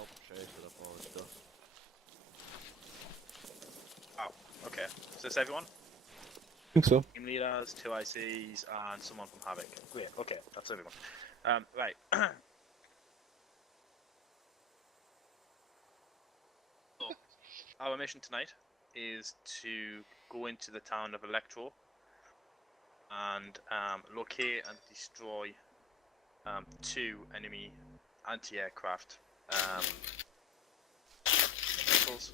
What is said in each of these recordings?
help chase it up all this stuff. Oh, okay. So that's everyone? I think so. Team leaders, 2 ICs, and someone from Havoc. Great, okay, that's everyone. Right. So, our mission tonight is to go into the town of Electro and locate and destroy 2 enemy anti-aircraft vehicles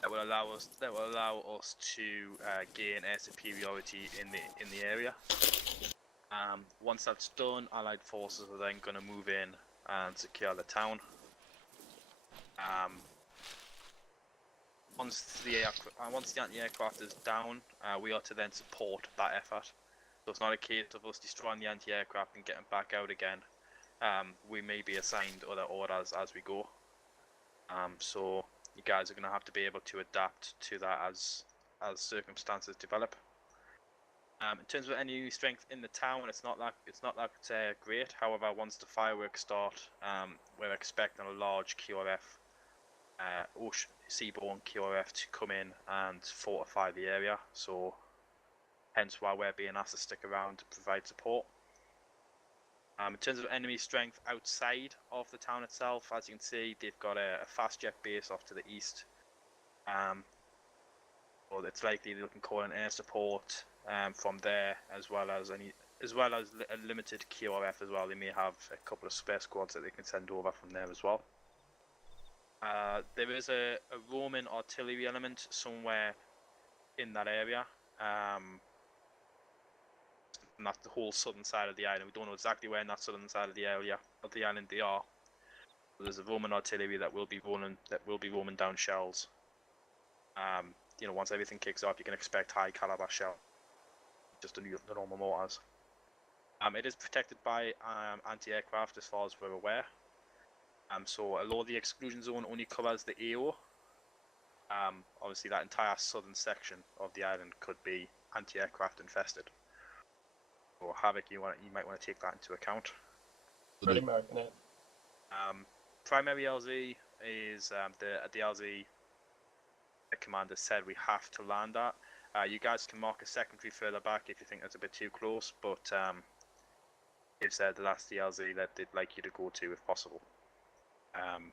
that will allow us to gain air superiority in the area. Once that's done, Allied forces are then going to move in and secure the town. Once the anti-aircraft is down, we are to then support that effort. So it's not a case of us destroying the anti-aircraft and getting back out again. We may be assigned other orders as we go. So you guys are going to have to be able to adapt to that as circumstances develop. In terms of enemy strength in the town, it's not that great. However, once the fireworks start, we're expecting a large QRF, seaborne QRF, to come in and fortify the area. So, hence why we're being asked to stick around to provide support. In terms of enemy strength outside of the town itself, as you can see, they've got a fast jet base off to the east. Well, it's likely they can call in air support from there, as well as a limited QRF as well. They may have a couple of spare squads that they can send over from there as well. There is a Roman artillery element somewhere in that area. Not the whole southern side of the island. We don't know exactly where in that southern side of the island they are. But there's a Roman artillery that will be roaming down shells. You know, once everything kicks off, you can expect high caliber shell, just the normal mortars. It is protected by anti-aircraft as far as we're aware. So although the exclusion zone only covers the AO, obviously that entire southern section of the island could be anti-aircraft infested. So Havoc, you might want to take that into account. Ready marking it. Primary LZ is the LZ the commander said we have to land at. You guys can mark a secondary further back if you think that's a bit too close, but they've said that's the LZ that they'd like you to go to if possible. From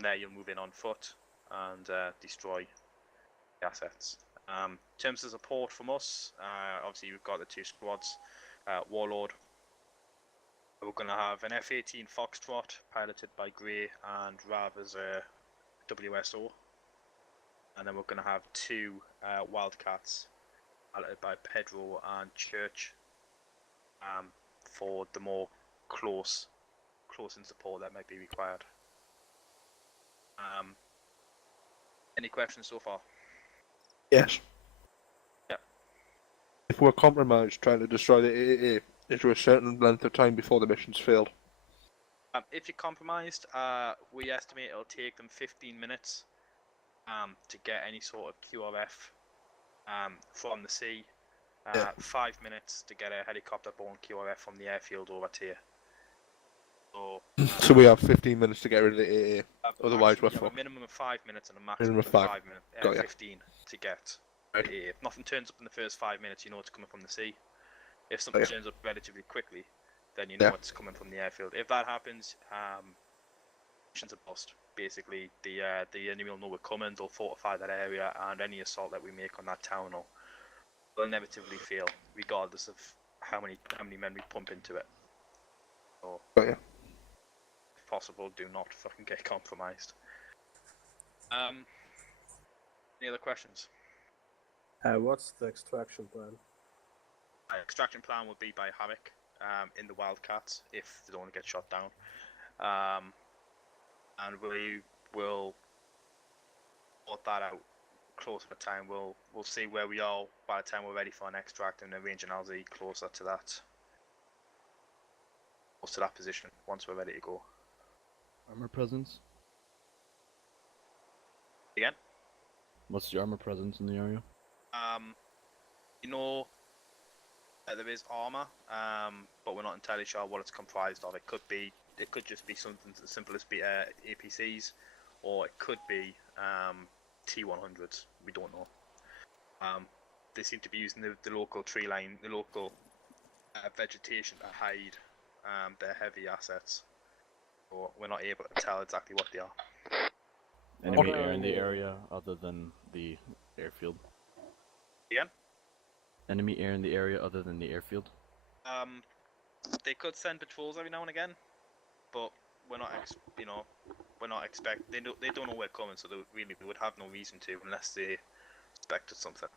there you'll move in on foot and destroy the assets. In terms of support from us, obviously we've got the 2 squads. Warlord, we're going to have an F-18 Foxtrot piloted by Grey and Rav as a WSO. And then we're going to have 2 Wildcats piloted by Pedro and Church for the more close-in support that might be required. Any questions so far? Yes. Yep. If we're compromised trying to destroy the AAA, is there a certain length of time before the mission's failed? If you're compromised, we estimate it'll take them 15 minutes to get any sort of QRF from the sea. 5 minutes to get a helicopter-borne QRF from the airfield over to you. So we have 15 minutes to get rid of the AA. Otherwise, we're a fucked. minimum of 5 minutes and a maximum Minimum of of 5 minutes, 15 to get Right. the AA. If nothing turns up in the first 5 minutes, you know it's coming from the sea. If something turns up relatively quickly, then you know it's coming from the airfield. If that happens, mission's a bust. Basically, the enemy will know we're coming. They'll fortify that area, and any assault that we make on that town will inevitably fail, regardless of how many men we pump into it. So, if possible, do not fucking get compromised. Any other questions? What's the extraction plan? Extraction plan would be by Havoc in the Wildcats if they don't want to get shot down. And we will sort that out closer to time. We'll see where we are by the time we're ready for an extract and arrange an LZ closer to that position once we're ready to go. Armor presence? Again? What's the armor presence in the area? You know, There is Arma, but we're not entirely sure what it's comprised of. It could just be something as simple as APCs, or it could be T100s. We don't know. They seem to be using the local tree line, the local vegetation to hide their heavy assets. So we're not able to tell exactly what they are. Enemy air in the area other than the airfield. Again? Enemy air in the area other than the airfield. They could send patrols every now and again, but we're not, we're not expect. They don't know we're coming, so they would have no reason to unless they expected something.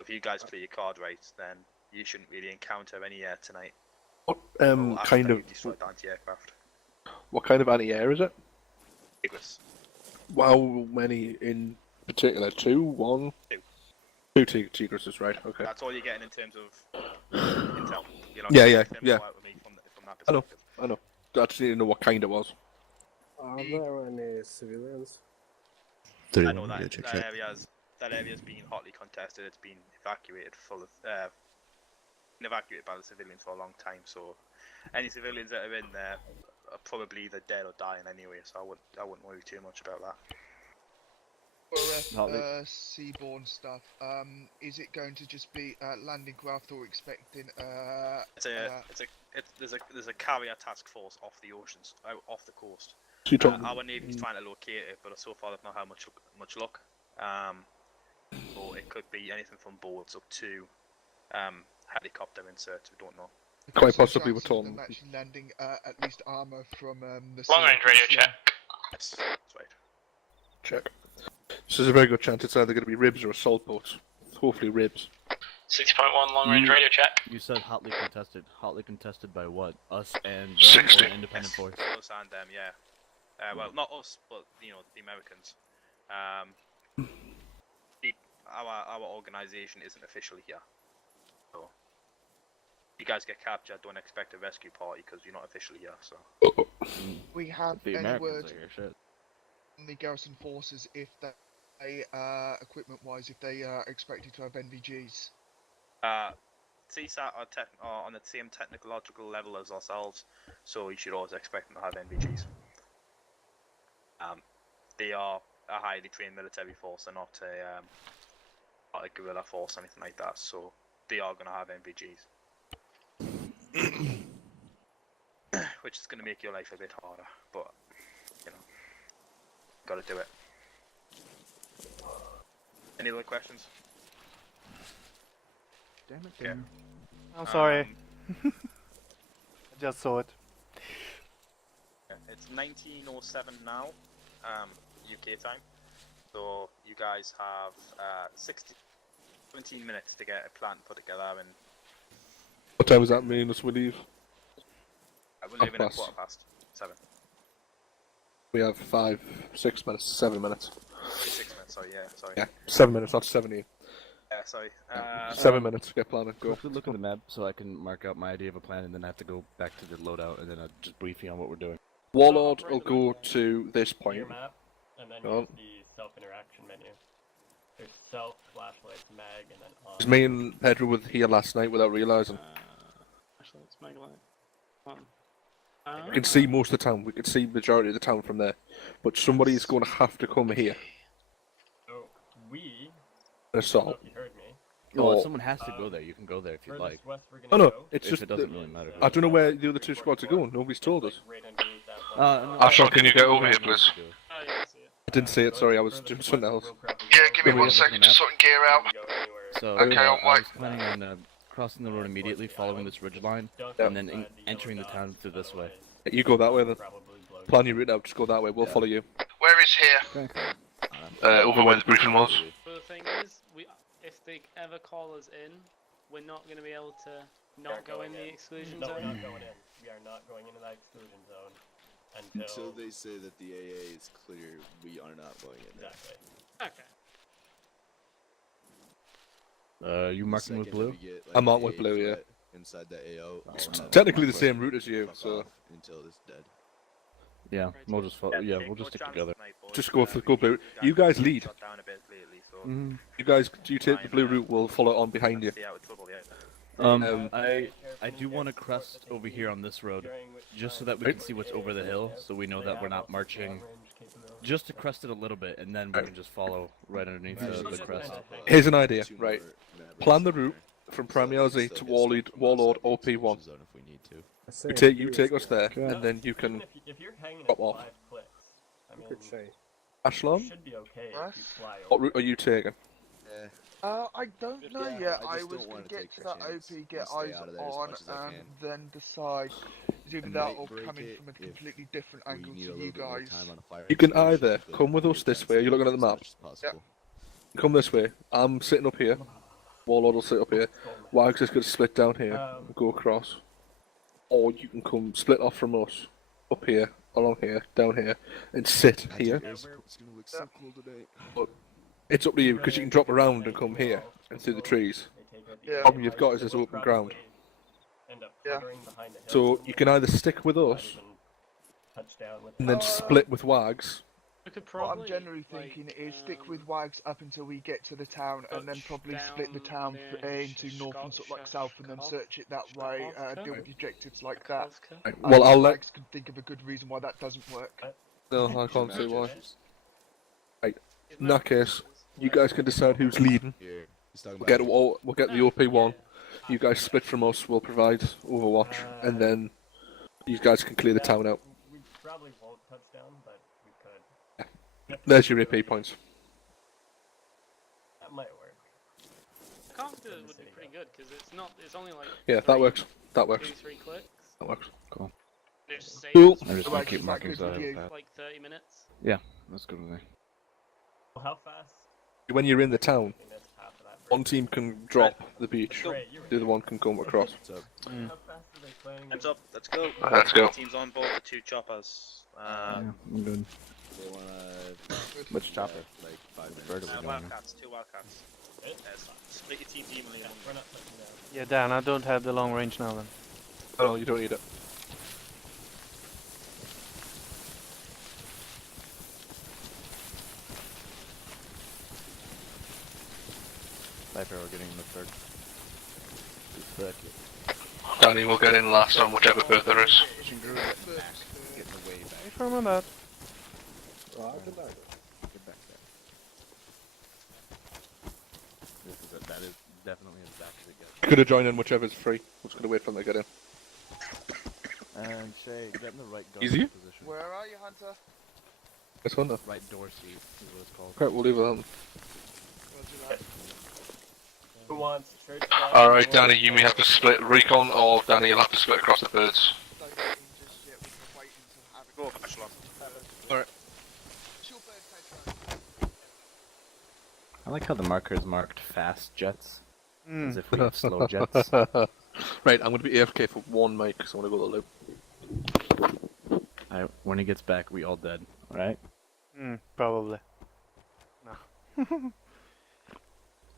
If you guys play your card right, then you shouldn't really encounter any air tonight. What Well, after kind of you've destroyed the anti-aircraft. what kind of anti-air is it? Tigris. How many in particular? Two, one, Two. two Tigrises, right? Okay. That's all you're getting in terms of intel. You're not Yeah, getting yeah, anything yeah. more out of me from that I know. perspective. I know. I just need to know what kind it was. Are there any civilians? I know that area's been hotly contested. It's been evacuated evacuated by the civilians for a long time. So any civilians that are in there are probably either dead or dying anyway. So I wouldn't worry too much about that. For seaborne stuff, is it going to just be landing craft or expecting? There's a carrier task force off the oceans, off the coast. So you're talking, Our navy's trying to locate it, but so far they've not had much luck. So it could be anything from boats up to helicopter inserts. We don't know. quite possibly we're Chances of talking. them actually landing at least armor from the Long range radio check. Yes, that's right. Check. So there's a very good chance it's either going to be ribs or assault boats. Hopefully ribs. 60.1 long range radio check. You said hotly contested. Hotly contested by what? Us and them 60. or independent Yes, force? us and them, yeah. Well, not us, but the Americans. Our organization isn't officially here, so if you guys get captured, don't expect a rescue party because you're not officially here. So We have The any Americans word are here, shit. from the garrison forces if they, equipment-wise, if they are expected to have NVGs. CSAT are on the same technological level as ourselves, so you should always expect them to have NVGs. They are a highly trained military force, they're not a guerrilla force or anything like that, so they are going to have NVGs. Which is going to make your life a bit harder, but, got to do it. Any other questions? Damn it, Yeah. I'm sorry. I just saw it. It's 19:07 now, UK time. So you guys have 17 minutes to get a plan put together, and What time does that mean us we leave? we're leaving at 7:15. We have 5, 6 minutes, 7 minutes. 6 minutes. Sorry, yeah, sorry. Yeah, 7 minutes, not 70. Yeah, sorry. 7 minutes to get planning. Go. Quickly look at the map so I can mark out my idea of a plan, and then I have to go back to the loadout, and then I'll just brief you on what we're doing. Warlord will go to this point. Your map, and then Oh. use the self-interaction menu. There's self, flashlights, mag, and then on. 'Cause me and Pedro were here last night without realising. Actually, let's make light. We can see most of the town. We can see the majority of the town from there. But somebody's going to have to come here So, we, and I don't know assault. if you heard me, Well, Oh. if someone has to go there, you can go there if you'd like. furthest west we're Oh gonna no, go it's If just it doesn't that- really matter. I don't know where the other two squads are going. Nobody's told us. right underneath that No, Ashton, can you get over here, please? Oh, yeah, I see it. I didn't see it. Sorry, I was doing something else. Yeah, give me Can we 1 have second a to map? sort gear out. So, Okay, I on white. was planning on crossing the road immediately, following this ridge line, and then entering the town through this way. You go that way then. Plan your route out. Just go that way. We'll follow you. Where is here? Over where the briefing was. But the thing is, if they ever call us in, we're not going to be able to not go in the exclusion No, we're zone. not going in. We are not going into that exclusion zone Until they say that the AA is clear, we are not going in there. Exactly. Okay. You marking with blue? I'm marked with blue, yeah. Inside the AO. It's technically the same route as you, so Until it's dead. Yeah, we'll just follow. Yeah, take we'll no just stick chances together. tonight, boys. just go for go blue. You You guys have been lead. shut down a bit lately, so You guys, do you take the blue route? We'll follow on behind you. stay out of trouble, yeah. I do want to crest over here on this road, just so that we can see what's over the hill, so we know that we're not marching. Just to crest it a little bit, and then we can just follow right underneath the crest. Here's an idea, right? Plan the route from Primary LZ to Warlord OP1. You take us there, and then you can drop off. Ashlon, what route are you taking? I don't know yet. I was going to get to that OP, get eyes on, and then decide. It's either that or coming from a completely different angle to you guys. You can either come with us this way, you're looking at the map. Yep. Come this way, I'm sitting up here. Warlord will sit up here. Wags is going to split down here and go across. Or you can come split off from us, up here, along here, down here, and sit here. But it's up to you, because you can drop around and come here, and through the trees. The problem you've got is there's open ground. Yeah. So you can either stick with us, and then split with Wags. What I'm generally thinking is stick with Wags up until we get to the town, and then probably split the town into north and sort of like south, and then search it that way, deal with objectives like that. Right, well, I'll let... Wags can think of a good reason why that doesn't work. No, I can't see why. Right, in that case, you guys can decide who's leading. We'll get the OP1. You guys split from us, we'll provide Overwatch, and then you guys can clear the town out. We probably won't touch down, but we could. There's your AP points. That might work. Confident would be pretty good because it's only like. Yeah, that works. That works. 3 clicks. That works. Cool. There's Cool. I'm just gonna keep marking so like 30 minutes. Yeah, that's good with me. How fast? When you're in the town, one team can drop the beach, the other one can come across. How fast are they playing? Hands up, let's go. Let's go. Teams on board for 2 choppers. Yeah, I'm good. They wanna... Which chopper? Like 5 minutes. Bird of the Wildcats, 2 Wildcats. Split your teams evenly. We're not touching down. Yeah, Dan, I don't have the long range now then. Oh, you don't need it. Sniper, we're getting in the third. Danny will get in last on whichever berth there is. Wait for my bad. That is definitely as back as it gets. You could have joined in whichever's free. I'm just going to wait for them to get in. And Shay, get in the right gun Easy? position. Where are you, Hunter? This one, though. Right door seat is what it's called. Okay, we'll leave it on. Who wants church? Alright, Danny, you may have to split recon, or Danny, you'll have to split across the birds. Go, Ashlon. Alright. I like how the marker is marked fast jets, as if we Hmm. have slow jets. Right, I'm going to be AFK for 1 mic, because I want to go to the loop. Alright, when he gets back, we all dead, alright? Probably.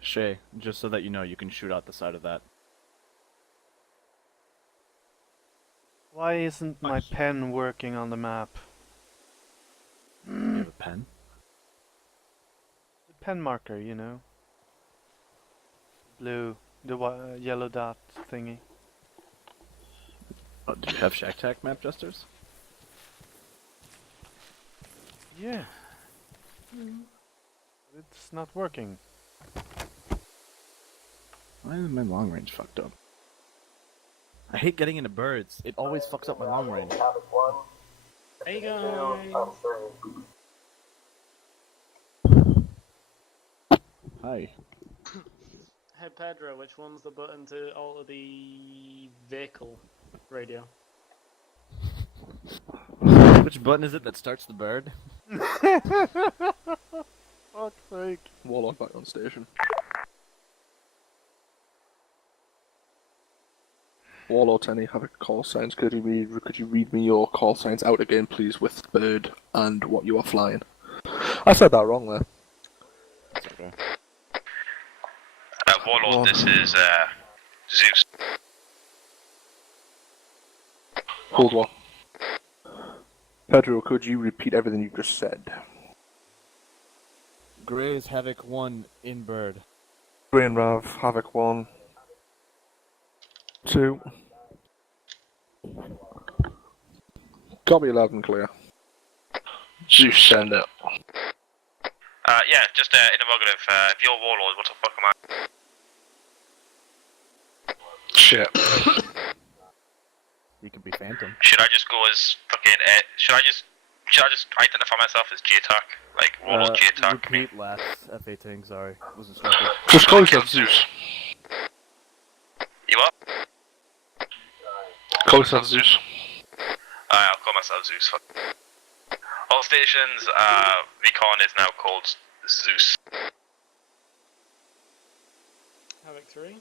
Shay, just so that you know, you can shoot out the side of that. Why isn't my pen working on the map? You have a pen? The pen marker, you know. Blue, the yellow dot thingy. Oh, do you have Shack Tac map jesters? Yeah. It's not working. Why is my long range fucked up? I hate getting into birds. It always fucks up my long range. Hey guys. Hi. Hey Pedro, which one's the button to alter the vehicle radio? Which button is it that starts the bird? Fuck's sake. Warlock back on station. Warlord Tenny, have a call signs. Could you read me your call signs out again, please, with bird and what you are flying? I said that wrong there. That's okay. Warlord, this is Zeus. Hold on. Pedro, could you repeat everything you just said? Gray's Havoc 1 in bird. Grey and Rav, Havoc 1. 2. Copy 11 clear. Zeus, send it. Yeah, just interrogative. If you're Warlord, what the fuck am I? Shit. You could be Phantom. Should I just go as fucking? Should I just identify myself as JTAC? Like Warlord JTAC. Repeat last FA thing, sorry. Wasn't structured. Just call yourself Zeus. You up? Call yourself Zeus. I'll call myself Zeus. Fuck. All stations, Recon is now called Zeus. Havoc 3.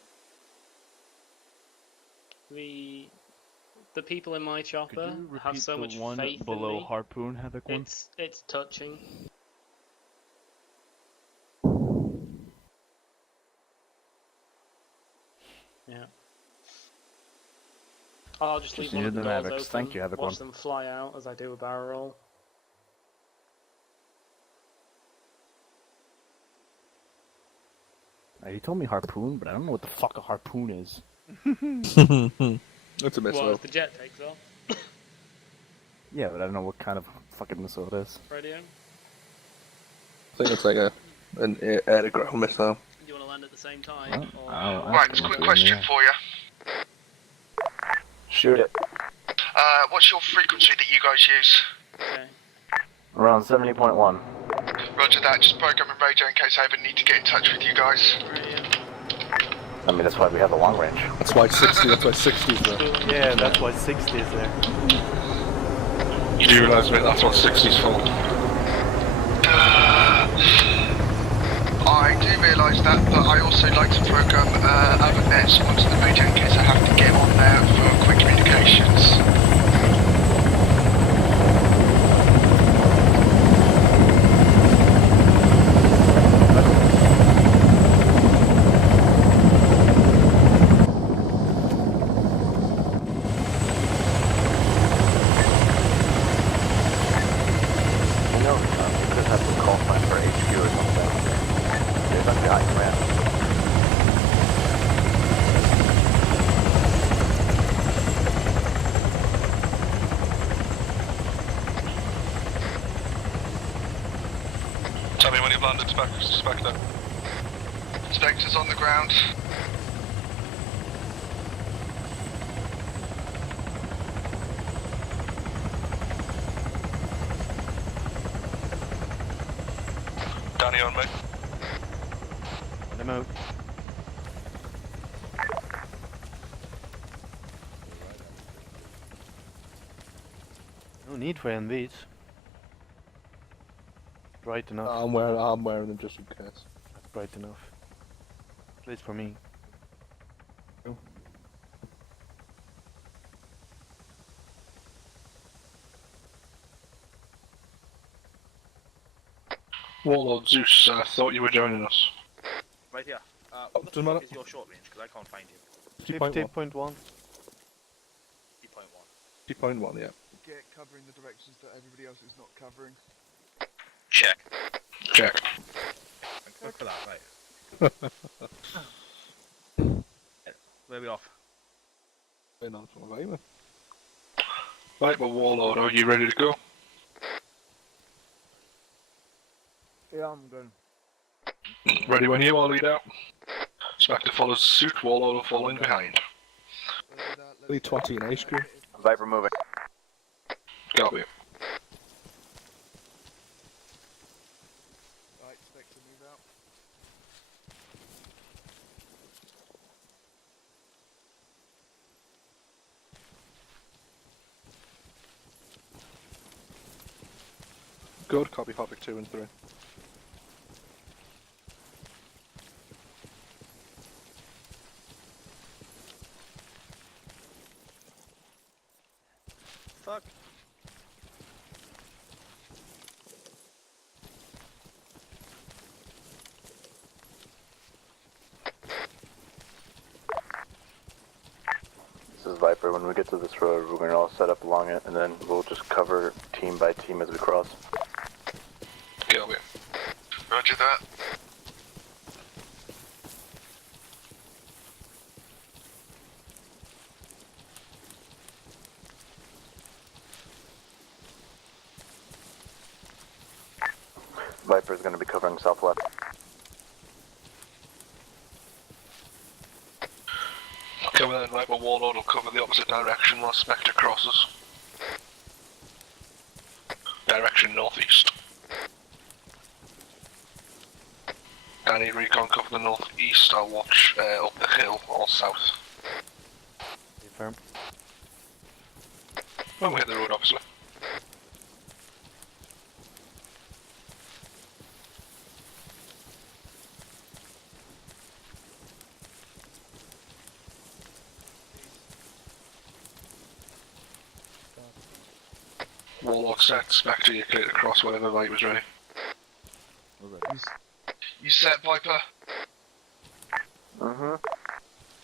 The people in my chopper have so much one faith below in me. Harpoon, Havoc 1? It's touching. Yeah. I'll just leave Just one of the needed doors them, open, Havocs. Thank you, Havoc watch 1. them fly out as I do a barrel roll. He told me Harpoon, but I don't know what the fuck a Harpoon is. That's a missile. Well, as the jet takes off. Yeah, but I don't know what kind of fucking missile it is. Radio. I think it's like an air-to-ground missile. You want to land at the same time? Or... Right, just a quick question for you. Shoot it. What's your frequency that you guys use? Okay. Around 70.1. Roger that, just programming radio in case I ever need to get in touch with you guys. Radio. I mean, that's why we have the long range. That's why 60. That's why 60 is there. Yeah, that's why 60 is there. You do realise, mate? That's what 60's for. I do realise that, but I also like to program other nets onto the radio in case I have to get on there for quick communications. Tell me when you've landed, Spectre. Spectre's on the ground. Danny on me. Let him out. No need for NVs. Bright enough. I'm wearing them just in case. That's bright enough. At least for me. Warlord Zeus, I thought you were joining us. Right here. Oh, What the doesn't fuck matter. is your short range? Because I can't find you. 50.1. 50.1. 50.1, yeah. Get covering the directions that everybody else is not covering. Check. Check. Good for that, right. Where are we off? Been on from a Right, but Warlord, are you ready to go? Yeah, I'm good. Ready when you are, lead out. Spectre follows suit, Warlord will follow in behind. Really twatty and ice cream. Viper moving. Copy. Right, Spectre move out. Good, copy Havoc 2 and 3. Fuck. This is Viper. When we get to this road, we're going to all set up along it, and then we'll just cover team by team as we cross. Copy. Roger that. Viper's going to be covering southwest. Okay, well then Viper Warlord will cover the opposite direction while Spectre crosses. Direction northeast. Danny, Recon cover the northeast, I'll watch up the hill or south. Firm. When we hit the road, obviously. Warlock set, Spectre, you clear to cross whenever Viper's ready. You set, Viper? Mm-hmm.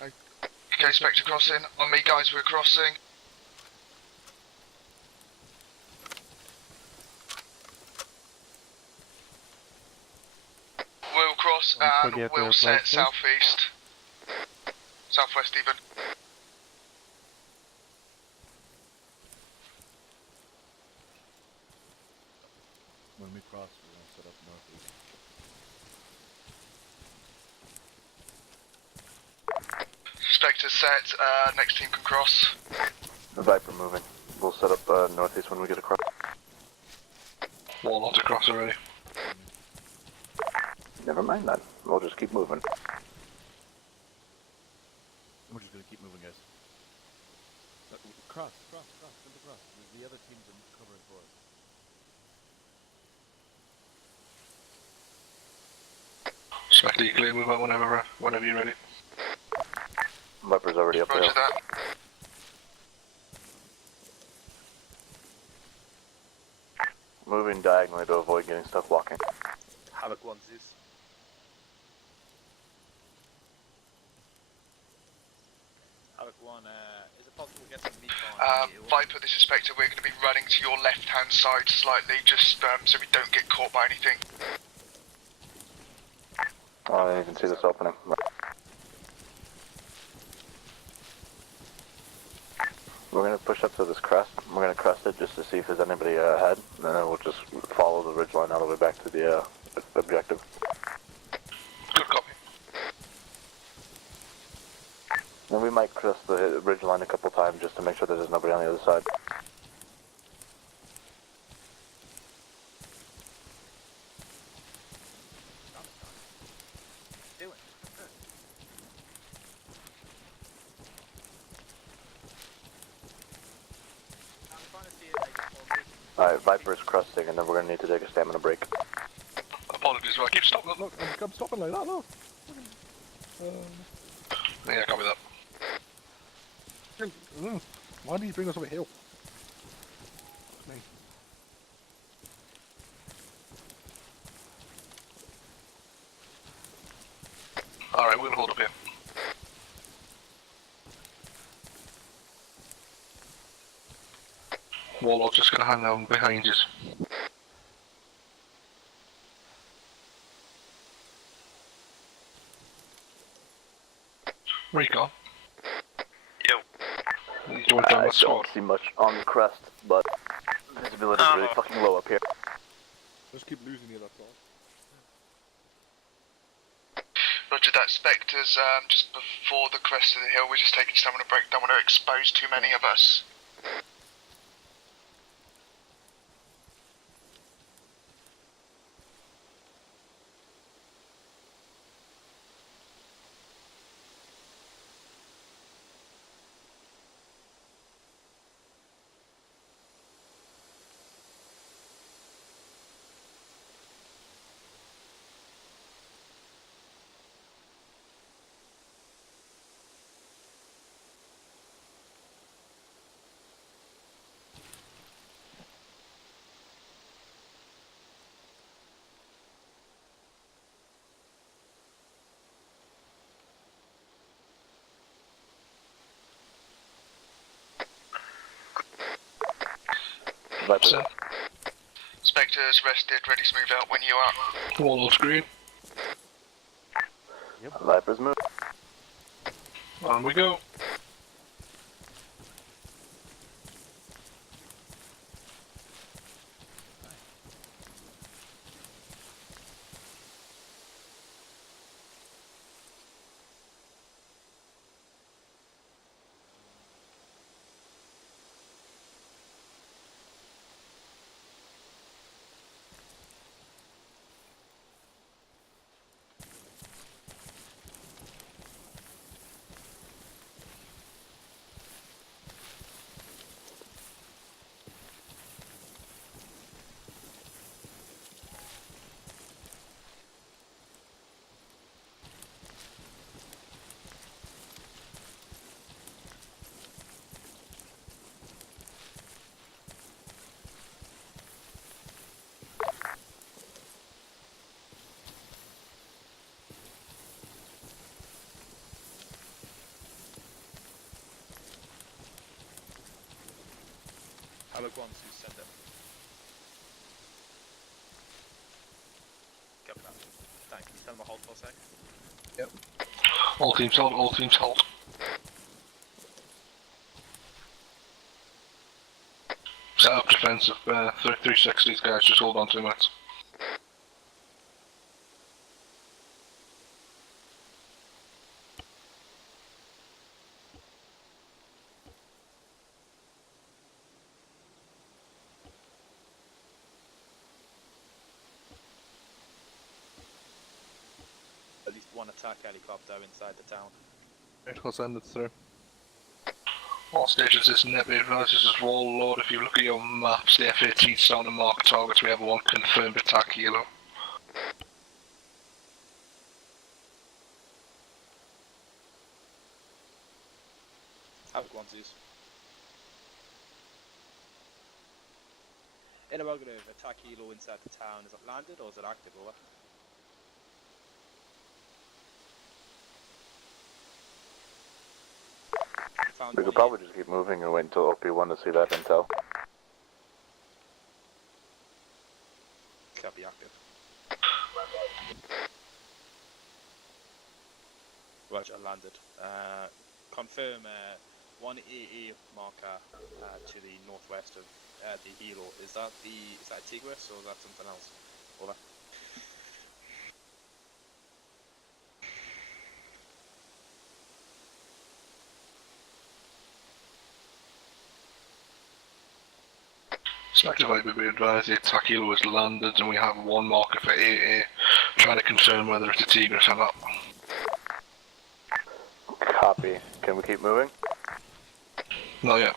Okay, Spectre crossing. On me, guys, we're crossing. We'll cross and we'll set southeast. Southwest even. When we cross, we're going to set up northeast. Spectre set, next team can cross. Viper moving. We'll set up northeast when we get across. Warlord to cross already. Never mind that. We'll just keep moving. We're just going to keep moving, guys. Cross. Simple cross. The other teams are covering for us. Spectre, you clear, move out whenever you're ready. Viper's already up there. Roger that. Moving diagonally to avoid getting stuck walking. Havoc onesies. Havoc 1, is it possible to get some meat on Viper, this is Spectre, we're going to be running to your left-hand side slightly, just so we don't get caught by anything. Oh, you can see this opening. We're going to push up to this crest. We're going to crest it just to see if there's anybody ahead, and then we'll just follow the ridgeline all the way back to the objective. Good copy. And we might crest the ridgeline a couple times just to make sure that there's nobody on the other side. Alright, Viper's crusting, and then we're going to need to take a stamina break. Apologies, I keep stopping. Look, I'm stopping like that, look. Yeah, copy that. Why do you bring us up a hill? Me. Alright, we're going to hold up here. Warlord's just going to hang down behind you. Recon. Yo. You doing down I that squad? don't see much on the crest, but visibility is really fucking low up here. Just keep losing the other side. Roger that, Spectres, just before the crest of the hill, we're just taking stamina break, don't want to expose too many of us. Viper. Spectres rested, ready to move out when you are. Warlord's green. Yep. Viper's moving. On we go. Havoc 1 to send it. Copy that. Thank you. Tell them a hold for a sec. Yep. All teams hold, all teams hold. Set up defensive 360s, guys, just hold on 2 minutes. At least one attack helicopter inside the town. Right, I'll send it through. All stations, this net advises as Warlord. If you look at your maps, the F-18 starting to mark targets. We have one confirmed attack helo. Havoc 1 Zeus. Interrogative, attack helo inside the town. Is it landed or is it active? Over. We could probably just keep moving and wait until OP1 to see that intel. Copy active. Roger, landed. Confirm 1 AA marker to the northwest of the helo. Is that Tigris or is that something else? Over. Activate, we advise the attack helo has landed and we have one marker for AA, trying to confirm whether it's a Tigris or not. Copy. Can we keep moving? Not yet.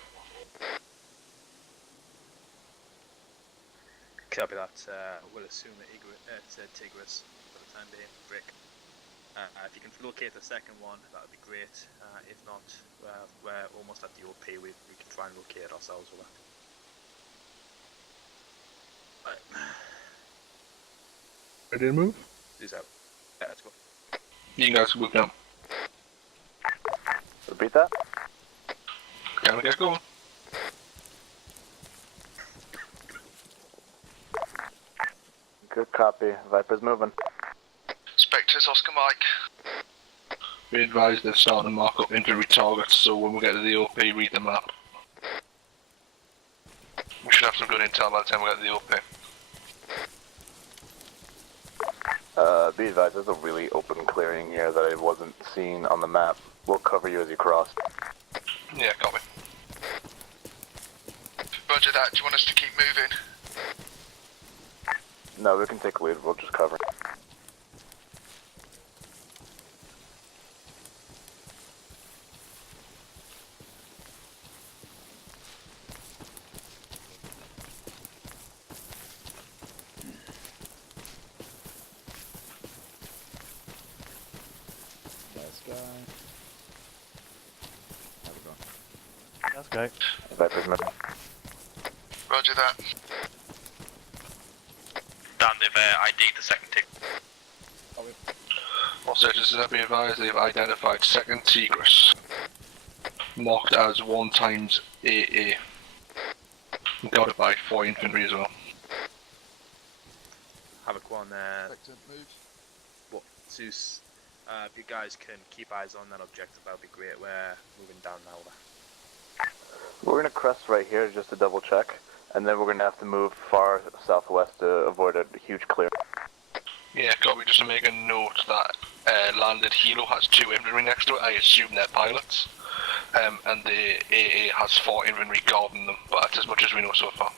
Copy that. We'll assume that it's a Tigris for the time being. Brick. If you can locate the second one, that would be great. If not, we're almost at the OP. We can try and locate ourselves with that. Right. Ready to move? Who's out? Yeah, let's go. You guys can move now. Repeat that? Can we get going? Good copy. Viper's moving. Spectres, Oscar Mike. We advise they're starting to mark up infantry targets, so when we get to the OP, read the map. We should have some good intel by the time we get to the OP. Be advised, there's a really open clearing here that I wasn't seeing on the map. We'll cover you as you cross. Yeah, copy. Roger that, do you want us to keep moving? No, we can take a lead, we'll just cover. That's great. Viper's moving. Roger that. Dan, they've ID'd the second tick. All stations have been advised they've identified second Tigris, marked as 1 times AA. Got it by 4 infantry as well. Havoc 1 what? Zeus, if you guys can keep eyes on that objective, that would be great. We're moving down now. We're gonna crest right here just to double check, and then we're gonna have to move far southwest to avoid a huge clear. Yeah, copy, just to make a note that landed helo has 2 infantry next to it. I assume they're pilots. And the AA has 4 infantry guarding them, but that's as much as we know so far.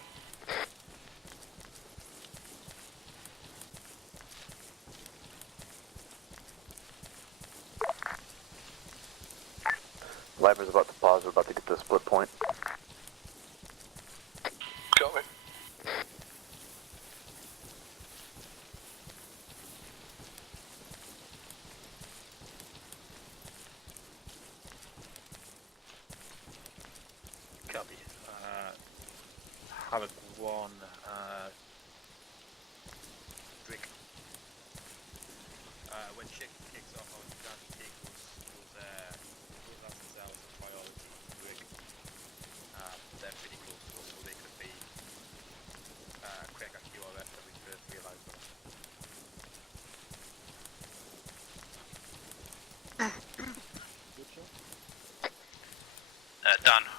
Viper's about to pause, we're about to get to the split point. Copy. Copy. Havoc 1, Brick. When Chick kicks off, I want you guys to take those as cells of biology, Brick. They're pretty close to us, so they could be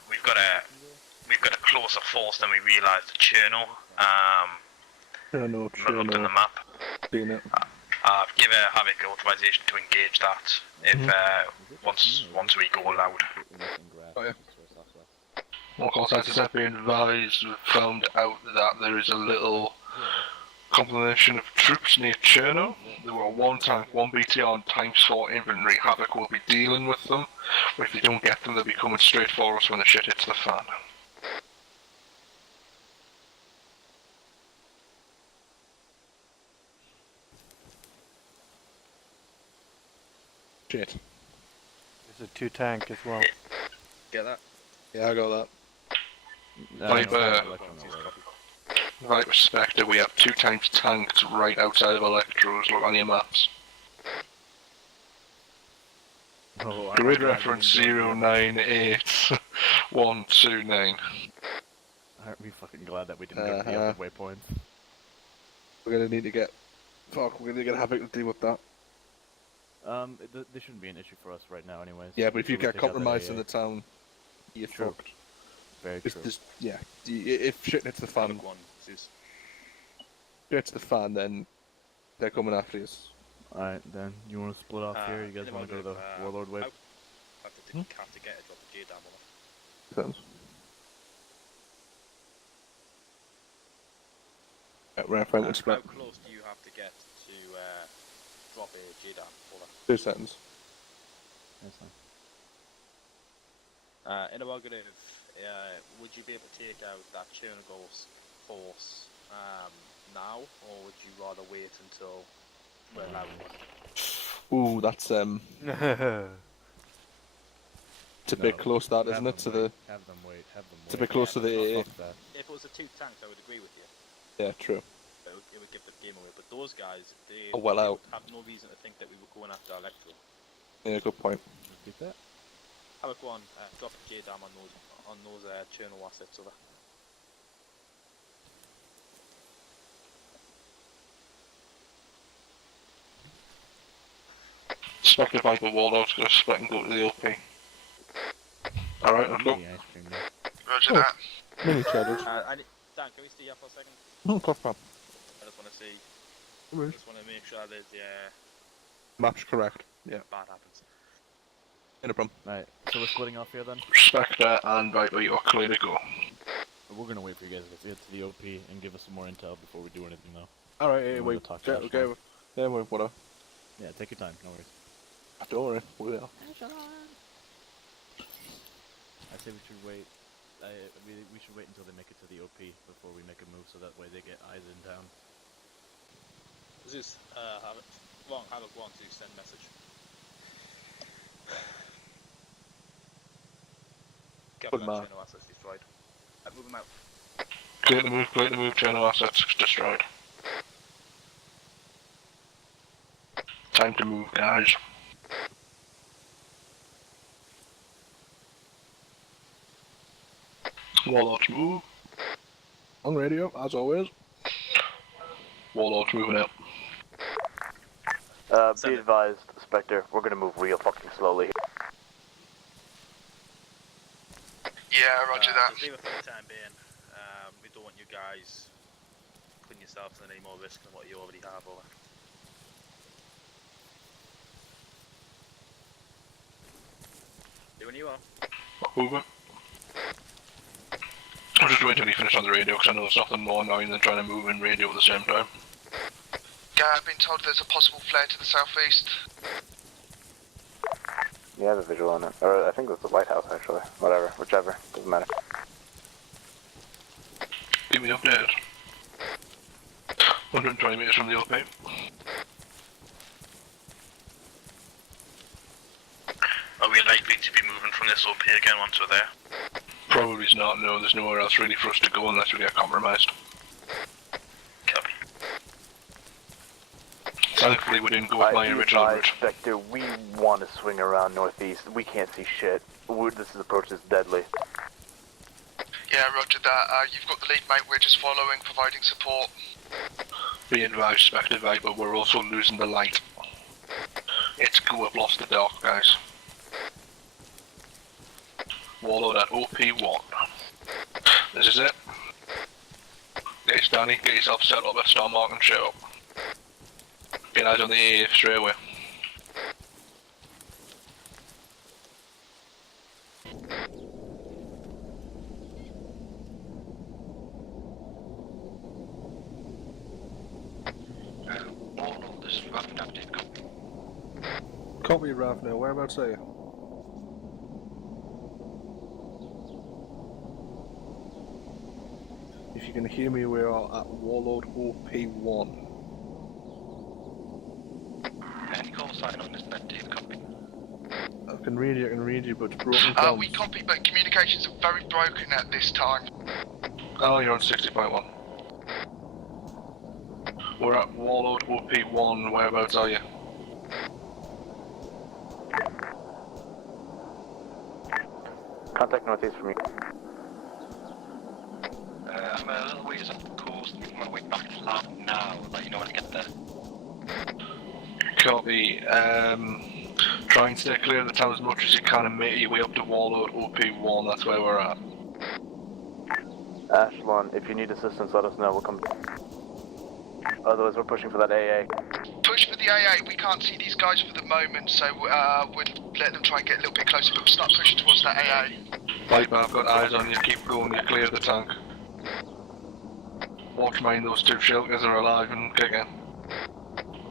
we've got a closer force than we realised at Cherno. I know, I looked on the map. Seen it. Give Havoc authorization to engage that if once we go loud. Oh yeah. Of course, as has been advised, we've found out that there is a little combination of troops near Cherno. There were 1 tank, 1 BTR and times 4 infantry. Havoc will be dealing with them. If they don't get them, they'll be coming straight for us when the shit hits the fan. Shit. There's a 2 tank as well. Get that? Yeah, I got that. No, Right, Respector, we have 2 times tanks right outside of Electros. Look on your maps. Oh, Grid reference 098129. Aren't we fucking glad that we didn't go to the other waypoints? We're gonna need to get... Fuck, we're gonna get Havoc to deal with that. This shouldn't be an issue for us right now anyways. Yeah, but if you Until we get take out that compromised AA. in the town, you're True. fucked. Very It's true. just, yeah, if shit hits the fan, hits the fan, then they're coming after us. Alright, then, you want to split off here? You guys want to go to the Warlord wave? Have to get a drop of J-Dam on it. Sounds. Right, Frank, what's How back? close do you have to get to drop a J-Dam? 2 seconds. That's fine. Interrogative, would you be able to take out that Chernogorsk force now, or would you rather wait until we're allowed one? Ooh, that's it's a bit close, that isn't it? To the. Have them wait. It's a bit close to the AA. If it was a 2 tanks, I would agree with you. Yeah, true. It would give the game away. But those guys, they Oh, well out. would have no reason to think that we were going after Electro. Yeah, good point. Get that? Have a go on, drop a J-Dam on those Cherno assets over. Spectre Viper Warlord's gonna split and go to the LP. Alright, let's go. Roger that. Mini cheddars. Dan, can we stay here for a second? Oh, tough man. I just want to see. Alright. Just want to make sure that the Map's correct. Yeah. bad happens. No problem. Right, so we're splitting off here then? Spectre and Viper, you're clear to go. We're gonna wait for you guys to get to the OP and give us some more intel before we do anything though. Alright, And wait. we'll talk to Okay, Ashland. yeah, whatever. Yeah, take your time, no worries. Don't worry, we will. I say we should wait. We should wait until they make it to the OP before we make a move, so that way they get eyes in town. Zeus, have it one to send message. Good man. Chernogorsk assets destroyed. Move them out. Clear the move, Channel assets destroyed. Time to move, guys. Warlords move. On radio, as always. Warlords moving out. Be advised, Spectre, we're gonna move real fucking slowly. Yeah, roger that. Just leave it for the time being. We don't want you guys putting yourselves in any more risk than what you already have. Over. When you are. Over. I'll just wait till you finish on the radio because I know there's nothing more annoying than trying to move in radio at the same time. Yeah, I've been told there's a possible flare to the southeast. You have a visual on it. Or I think it's the White House, actually. Whatever, whichever. Doesn't matter. Give me updated. 120 meters from the OP. Are we likely to be moving from this OP again once we're there? Probably not, no, there's nowhere else really for us to go unless we get compromised. Copy. Thankfully we didn't go with my original route. Spectre, we want to swing around northeast. We can't see shit. This approach is deadly. Yeah, roger that. You've got the lead, mate. We're just following, providing support. Be advised, Spectre Viper, we're also losing the light. It's go, we've lost the dark, guys. Warlord at OP1. This is it. It's Danny, get yourself set up at Star Mark and show up. Get eyes on the AA straight away. Warlord, this is Rav Captain. Copy, Ravner. Whereabouts are you? If you can hear me, we are at Warlord OP1. Any call sign on this net, do you copy? I can read you, but it's broken comms. We copy, but communications are very broken at this time. Oh, you're on 60.1. We're at Warlord OP1, whereabouts are you? Contact northeast from you. I'm a little ways off the coast, making my way back to lab now. I'll let you know when I get there. Copy. Try and stay clear of the town as much as you can and make your way up to Warlord OP1, that's where we're at. Ashlon, if you need assistance, let us know. We'll come. Otherwise, we're pushing for that AA. Push for the AA. We can't see these guys for the moment, so we'll let them try and get a little bit closer, but we'll start pushing towards that AA. Viper, I've got eyes on you, keep going, you're clear of the tank. Watch mine, those two shilkers are alive and kicking.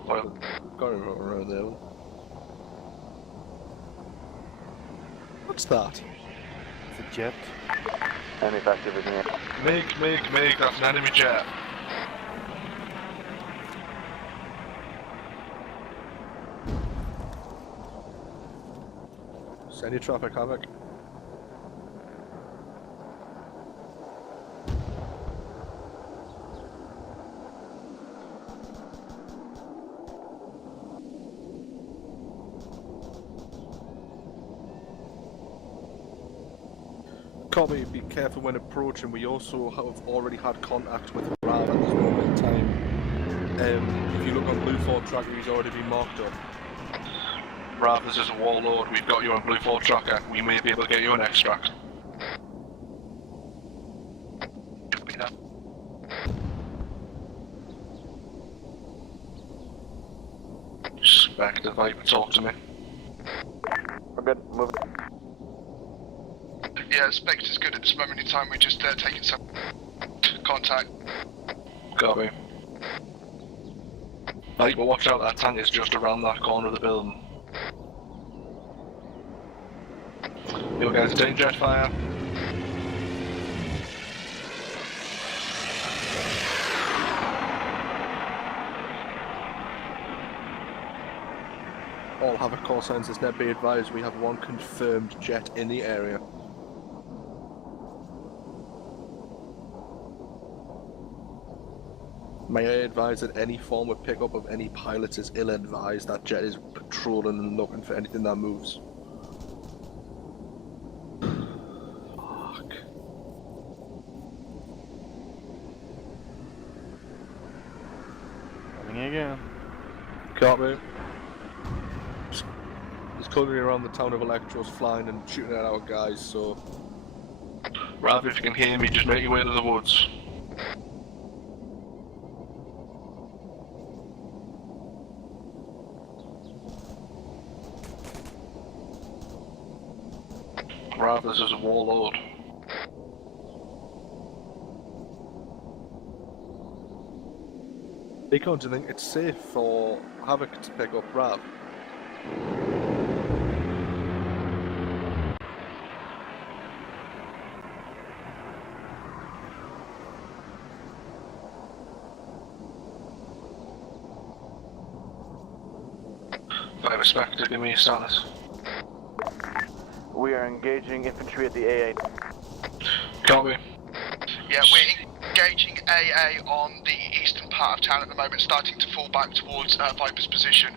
Well, got him around there. What's that? It's a jet. Enemy factor in here. Make, that's an enemy jet. Send your traffic, Havoc. Copy, be careful when approaching. We also have already had contact with Rav at this moment in time. If you look on Blue 4 tracker, he's already been marked up. Rav, this is a Warlord, we've got you on Blue 4 tracker. We may be able to get you an extract. Copy that. Spectre, Viper, talk to me. We're good. Move. Yeah, Spectre's good at this moment in time. We're just taking some contact. Copy. Viper, watch out, that tank is just around that corner of the building. You guys taking jet fire? All Havoc call signs is net be advised, we have one confirmed jet in the area. May I advise that any form of pickup of any pilots is ill-advised. That jet is patrolling and looking for anything that moves. Fuck. Coming again. Copy. He's currently around the town of Electros flying and shooting at our guys, so... Rav, if you can hear me, just make your way to the woods. Rav, this is a Warlord. Beacon, do you think it's safe for Havoc to pick up Rav? Viper, Spectre, give me your status. We are engaging infantry at the AA. Copy. Yeah, we're engaging AA on the eastern part of town at the moment, starting to fall back towards Viper's position.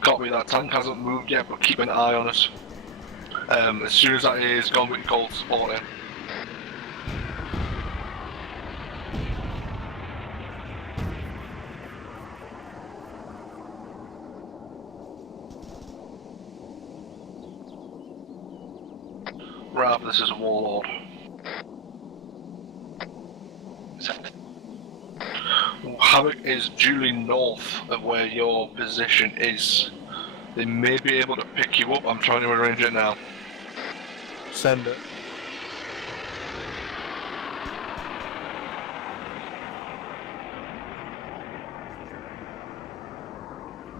Copy, that tank hasn't moved yet, but keep an eye on it. As soon as that is gone, we can call support in. Rav, this is a Warlord. Havoc is duly north of where your position is. They may be able to pick you up. I'm trying to arrange it now. Send it.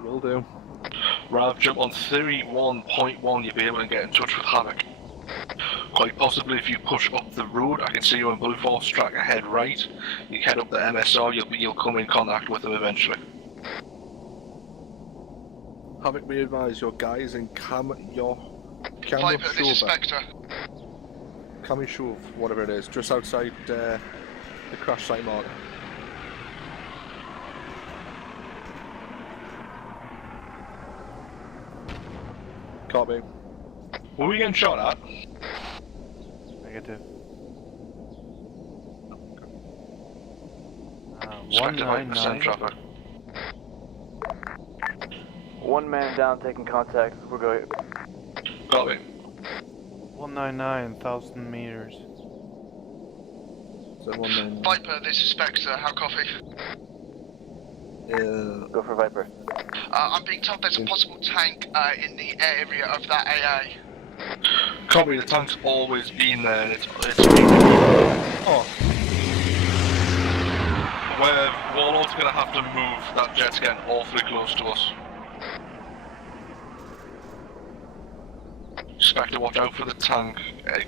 Will do. Rav, jump on 31.1, you'll be able to get in touch with Havoc. Quite possibly if you push up the road, I can see you on Blue Force track ahead right. You head up the MSR, you'll come in contact with them eventually. Havoc, be advised, your guy is in Viper, this is Spectre. Kamishov, whatever it is, just outside the crash site marker. Copy. Were we getting shot at? Negative. Spectre 5% traffic. One man down, taking contact. We're going. Copy. 199, 1,000 meters. So 199. Viper, this is Spectre. How copy? Go for Viper. I'm being told there's a possible tank in the area of that AA. Copy, the tank's always been there and it's Oh. Where Warlord's gonna have to move, that jet's getting awfully close to us. Spectre, watch out for the tank.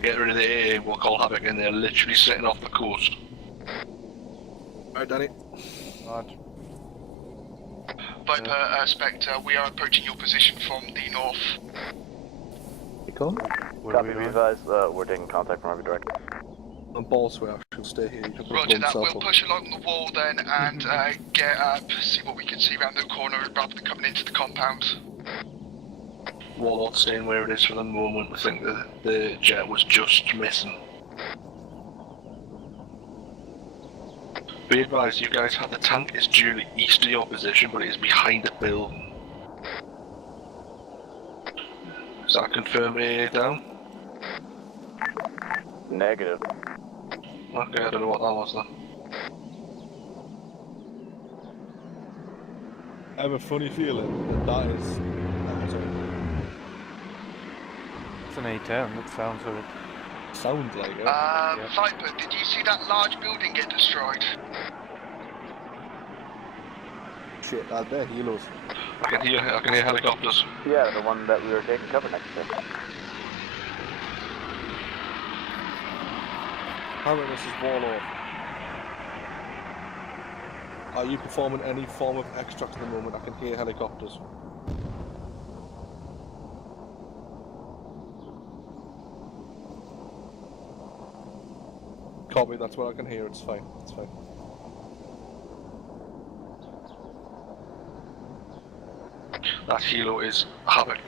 Get rid of the AA, we'll call Havoc in there, literally sitting off the coast. Alright, Danny. Viper, Spectre, we are approaching your position from the north. You come? Copy, be advised, we're taking contact from every direction. On Ballsway, I should stay here. You can Roger that, we'll push along the wall then and get up, see what we can see around the corner rather than coming into the compound. Warlord staying where it is for the moment, we think that the jet was just missing. Be advised, you guys have the tank is duly east of your position, but it is behind a building. Does that confirm AA down? Negative. Okay, I don't know what that was then. I have a funny feeling that is... It's an A10, that sounds of it. Sounds like it. Viper, did you see that large building get destroyed? Shit, I bet helos. I can hear helicopters. Yeah, the one that we were taking cover next to. Hello, this is Warlord. Are you performing any form of extract at the moment? I can hear helicopters. Copy, that's what I can hear, it's fine, it's fine. That helo is Havoc.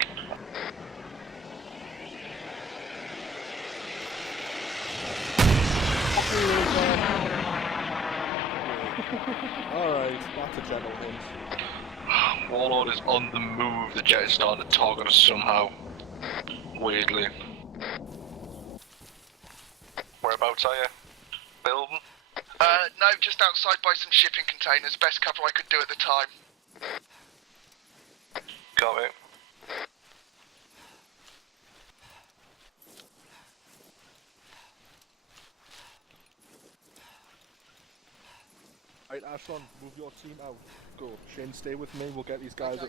Alright, that's a gentle hint. Warlord is on the move, the jet is starting to target us somehow. Weirdly. Whereabouts are you? Building? No, just outside by some shipping containers. Best cover I could do at the time. Got it. Right, Ashton, move your team out. Go. Shane, stay with me, we'll get these guys up.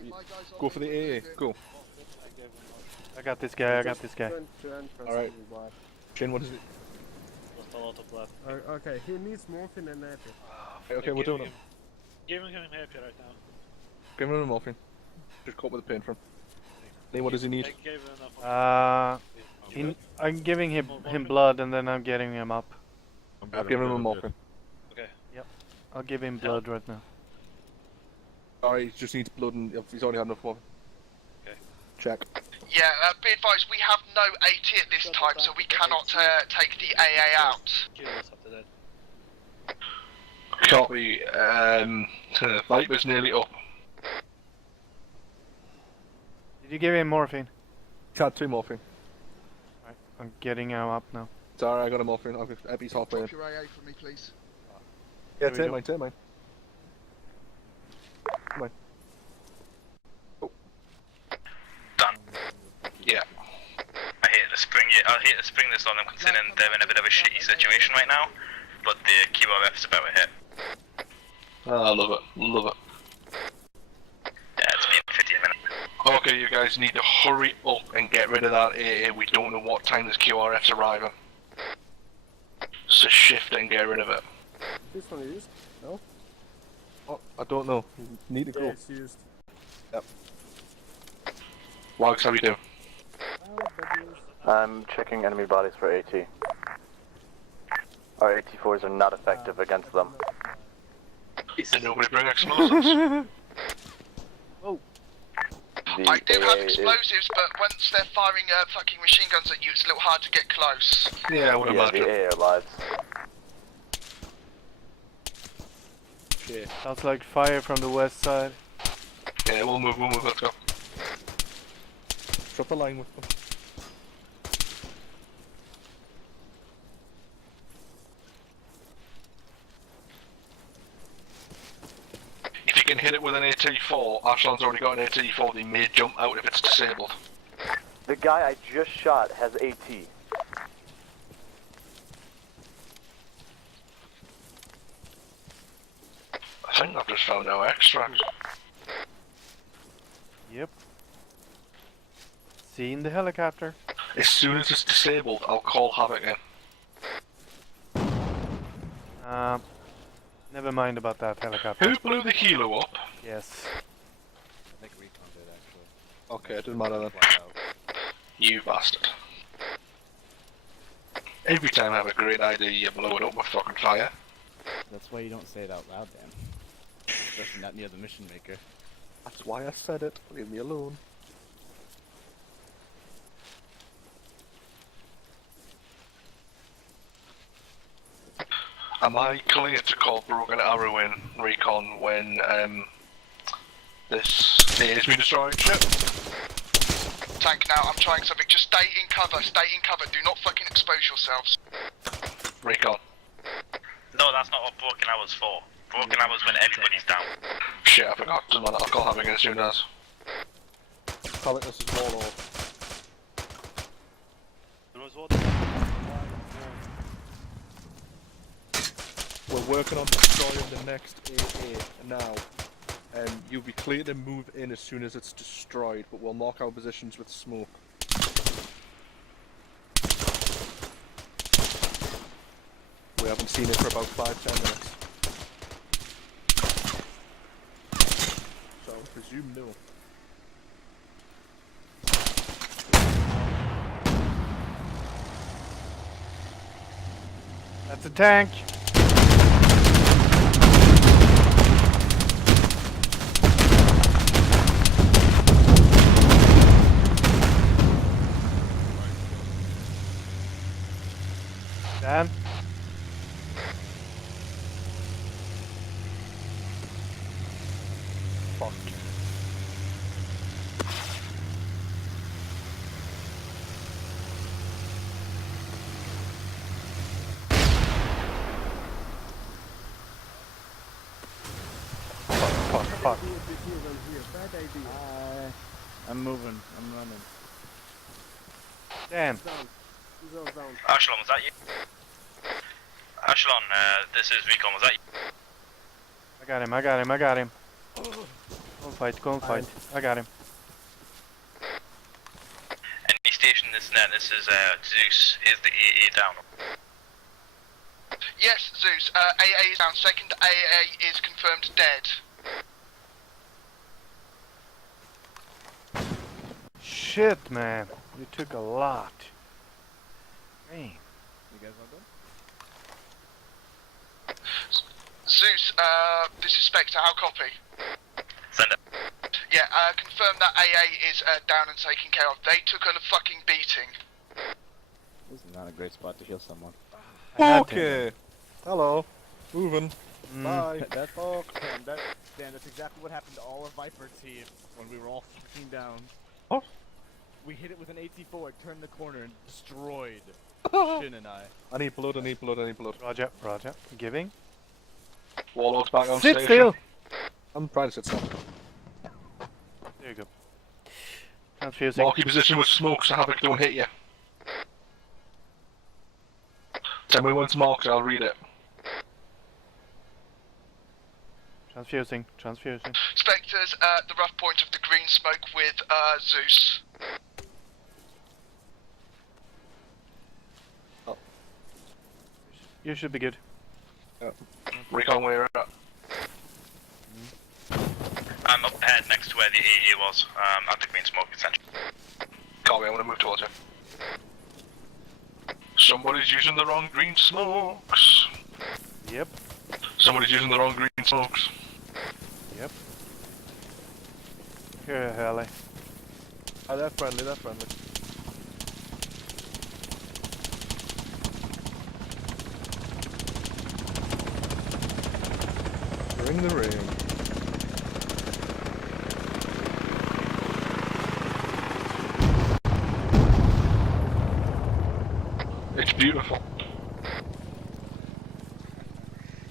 Go for the AA, go. I got this guy, I got this guy. Alright. Shane, what is it? Just a lot of left. Okay, he needs morphine and nappy. Okay, we're doing it. Give him happy right now. Give him a morphine. Just cope with the pain from. Lee, what does he need? I gave him enough. I'm giving him blood and then I'm getting him up. I've given him a morphine. Okay. Yep. I'll give him blood right now. Alright, he just needs blood and he's already had enough morphine. Okay. Check. Yeah, be advised, we have no AT at this time, so we cannot take the AA out. Copy. Viper's nearly up. Did you give him morphine? He had 2 morphine. Right. I'm getting up now. It's alright, I got him off. I've got Epi's halfway in. Drop your AA for me, please. Yeah, Here we go. take mine. Come on. Oh. Done. Yeah. I hate to spring this on them considering they're in a bit of a shitty situation right now, but the QRF's about to hit. I love it. Yeah, it's been 15 minutes. Okay, you guys need to hurry up and get rid of that AA. We don't know what time this QRF's arriving. So shift and get rid of it. This one used? No? Oh, I don't know. You need to go. Yeah, it's used. Yep. Wags, how you doing? I'm checking enemy bodies for AT. Our AT-4s are not effective against them. Did nobody bring explosives? The I do have AA explosives, but once they're firing fucking machine guns at you, it's a little hard to get close. Yeah, I would imagine. The AA are lives. Okay. Sounds like fire from the west side. Yeah, we'll move, let's go. Drop a line with them. If you can hit it with an AT-4, Ashland's already got an AT-4, they may jump out if it's disabled. The guy I just shot has AT. I think I've just found our extract. Yep. Seen the helicopter. As soon as it's disabled, I'll call Havoc in. Never mind about that helicopter. Who blew the helo up? Yes. I think Recon did actually. Okay, it doesn't matter then. Flat out. You bastard. Every time I have a great idea, you blow it up with fucking fire. That's why you don't say it out loud, Dan. Especially not near the mission maker. That's why I said it. Leave me alone. Am I clear to call Broken Arrow in recon when this has been destroyed? Ship? Tank now, I'm trying something. Just stay in cover, Do not fucking expose yourselves. Recon. No, that's not what Broken Hour's for. Broken Hour's when everybody's down. Shit, I forgot. Doesn't matter. I'll call Havoc in as soon as. Havoc, this is Warlord. There was one. We're working on destroying the next AA now. You'll be clear to move in as soon as it's destroyed, but we'll mark our positions with smoke. We haven't seen it for about 5-10 minutes. So I presume no. That's a tank. Dan? Fuck. Fuck. I'm moving. I'm running. Dan. Ashlon, was that you? Ashlon, this is Recon, was that you? I got him. Go and fight. I got him. Any station this is Zeus, is the AA down? Yes, Zeus, AA is down. Second AA is confirmed dead. Shit, man. You took a lot. Damn. You guys all good? Zeus, this is Spectre, how copy? Send it. Yeah, confirm that AA is down and taken care of. They took a fucking beating. This is not a great spot to heal someone. Okay. Hello. Moving. Bye. That's Dan, that's exactly what happened to all of Viper's team when we were all fucking down. What? We hit it with an AT4, it turned the corner and destroyed Shin and I. I need blood, I need blood, I need blood. Roger, roger. Giving. Warlord's back on Sit station. still! I'm trying to sit still. There you go. Transfusing. Mark your position with smoke so Havoc don't hit you. Tell me when it's marked, I'll read it. Transfusing, transfusing. Spectres at the rough point of the green smoke with Zeus. You should be good. Recon, where you're at. I'm up ahead next to where the AA was, at the green smoke essentially. Copy, I'm gonna move towards you. Somebody's using the wrong green smokes. Yep. Somebody's using the wrong green smokes. Yep. Here, Halley. Oh, they're friendly, they're friendly. Ring the ring. It's beautiful.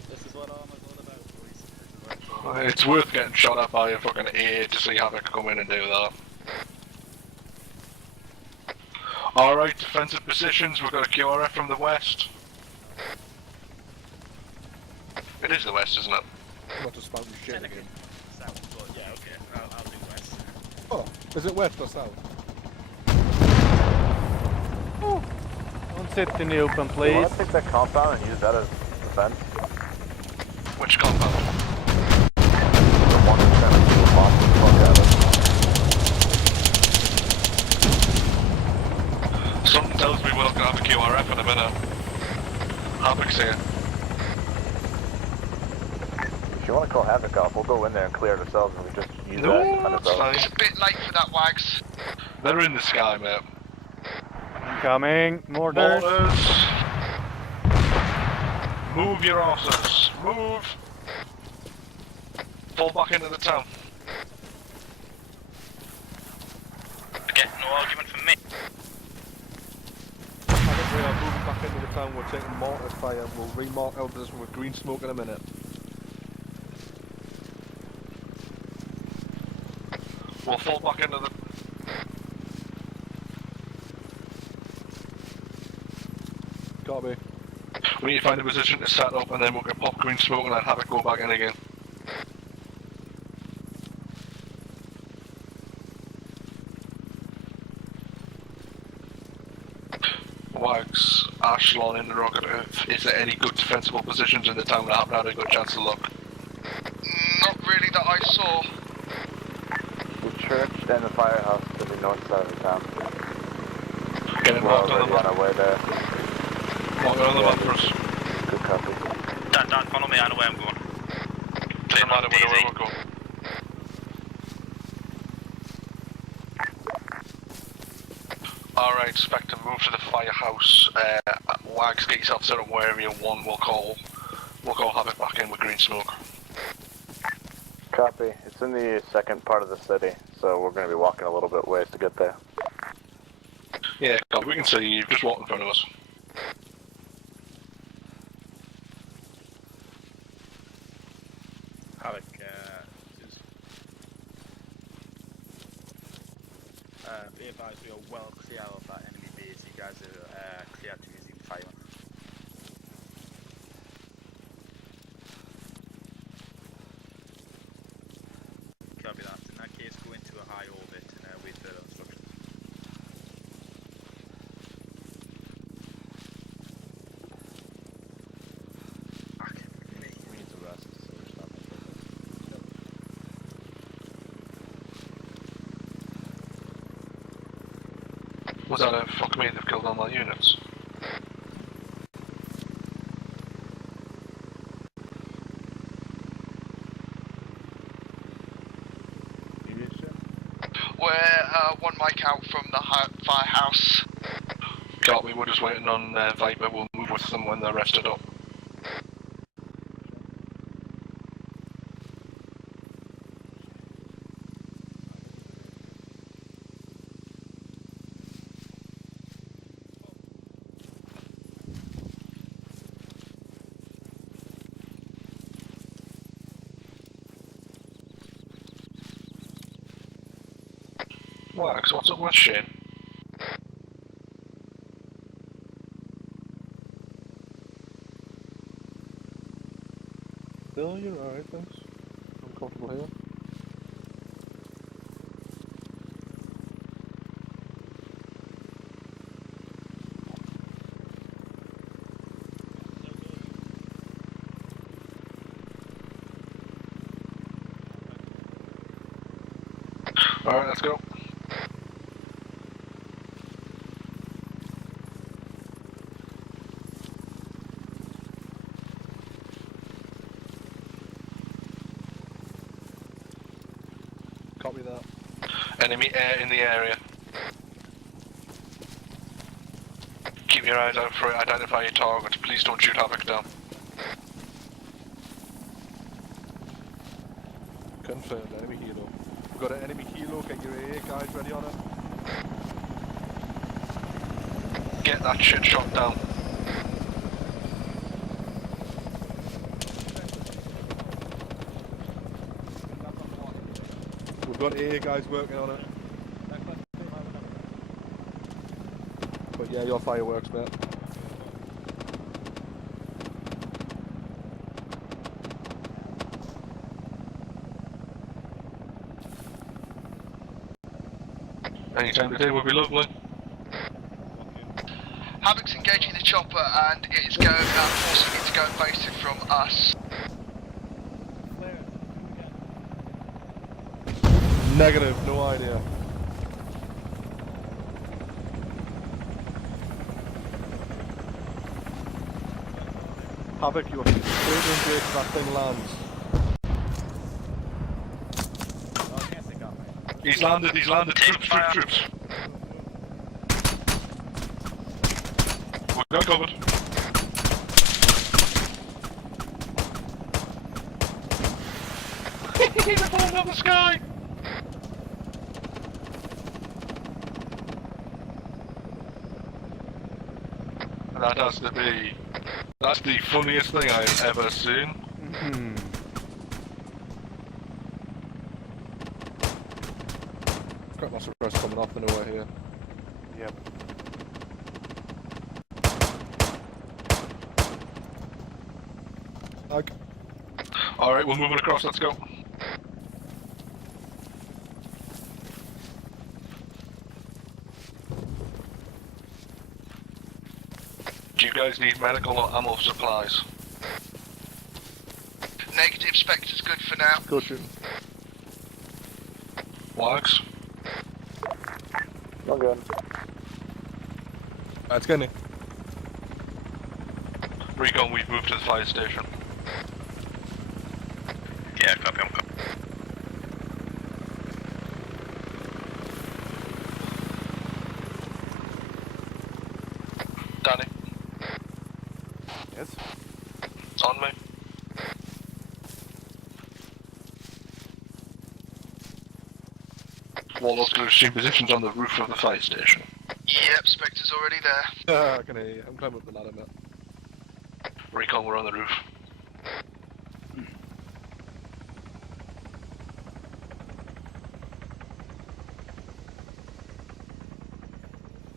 This is what Arma's all about, boys. It's worth getting shot at by a fucking AA to see Havoc come in and do that. Alright, defensive positions, we've got a QRF from the west. It is the west, isn't it? I'm not just spouting shit again. South, but yeah, okay, I'll do west. Oh, is it west or south? Don't sit in the open, You please. want to take that compound and use that as defense? Which compound? The one that's trying to bomb the fuck out of us. Something tells me we're not gonna have a QRF in a minute. Havoc's here. If you want to call Havoc off, we'll go in there and clear it ourselves and we just use that No, to defend that's ourselves. fine. It's a bit late for that, Wags. They're in the sky, mate. Incoming. Mortars. Mortars. Move your asses. Move. Fall back into the town. Again, no argument from me. I think we are moving back into the town, we're taking mortar fire, we'll remark our position with green smoke in a minute. We'll fall back into the... Copy. We need to find a position to set up and then we'll get pop green smoke and then have it go back in again. Wags, Ashlon, interrogative. Is there any good defensible positions in the town that haven't had a good chance to look? Not really that I saw. The church and the firehouse to the north side of the town. Get it We're marked on the already on map. our way there. Mark it on the map for us. Good copy. Dan, follow me, I know where I'm going. Doesn't matter where Daisy. we'll go. Alright, Spectre, move to the firehouse. Wags, get yourself set up where area 1 we'll go have it back in with green smoke. Copy. It's in the second part of the city, so we're going to be walking a little bit ways to get there. Yeah, God, we can see you, just walk in front of us. Havoc, be advised we are well clear of that enemy base. You guys are clear to resume fire. Copy that. In that case, go into a high orbit and wait for instructions. We need to rest, so we're stopping. Was that a fuck me, they've killed all my units? We're 1 mic out from the firehouse. God, we were just waiting on Viper, we'll move with them when they're rested up. Wax, what's up with Shane? No, you're alright, thanks. I'm comfortable here. Alright, let's go. Copy that. Enemy air in the area. Keep your eyes out for it, identify your targets. Please don't shoot Havoc down. Confirmed, enemy helo. We've got an enemy helo, get your AA guys ready on it. Get that shit shot down. We've got AA guys working on it. But yeah, your fireworks, mate. Any time today would be lovely. Havoc's engaging the chopper and it is going forcing it to go invasive from us. Negative, no idea. Havoc, you are clear to engage if that thing lands. He's landed, troops. We're not covered. They're falling out of the sky! That has to be... That's the funniest thing I've ever seen. Got lots of press coming off the nowhere here. Yep. Alright, we're moving across, let's go. Do you guys need medical or ammo supplies? Negative, Spectre's good for now. Go shoot. Wags? I'm good. It's getting it. Recon, we've moved to the fire station. Yeah, copy, I'm copy. Danny? Yes? It's on me. Warlord's going to assume positions on the roof of the fire station. Yep, Spectre's already there. I can hear you. I'm climbing up the ladder, mate. Recon, we're on the roof.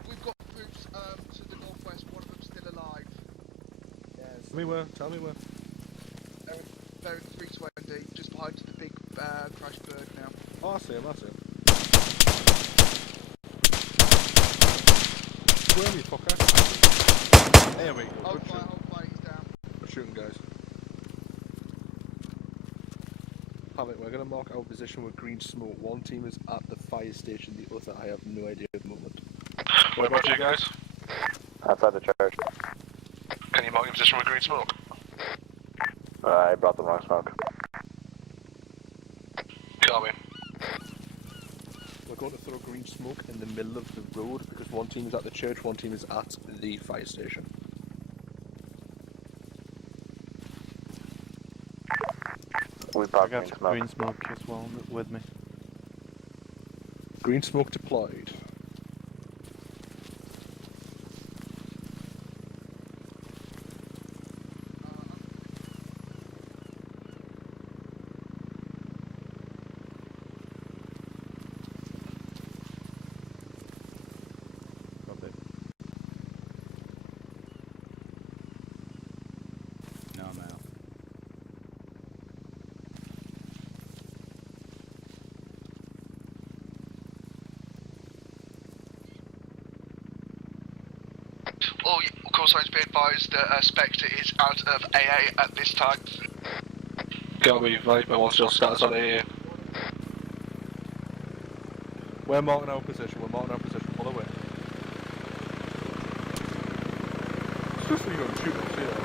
We've got groups to the northwest, one of them's still alive. Tell me where. They're in 320, just behind the big crash bird now. Oh, I see him. Where are you, fucker? There we go. Hold Good fire, shooting. hold fire, he's down. Good shooting, guys. Havoc, we're going to mark our position with green smoke. One team is at the fire station, the other I have no idea at the moment. What about you guys? Outside the church. Can you mark your position with green smoke? I brought the wrong smoke. Copy. We're going to throw green smoke in the middle of the road because one team is at the church, one team is at the fire station. We I popped got green smoke as well with me. Green smoke deployed. All call signs be advised that Spectre is out of AA at this time. Copy, Viper, what's your status on AA? We're marking our position, follow it. It's just you going to shoot us, yeah.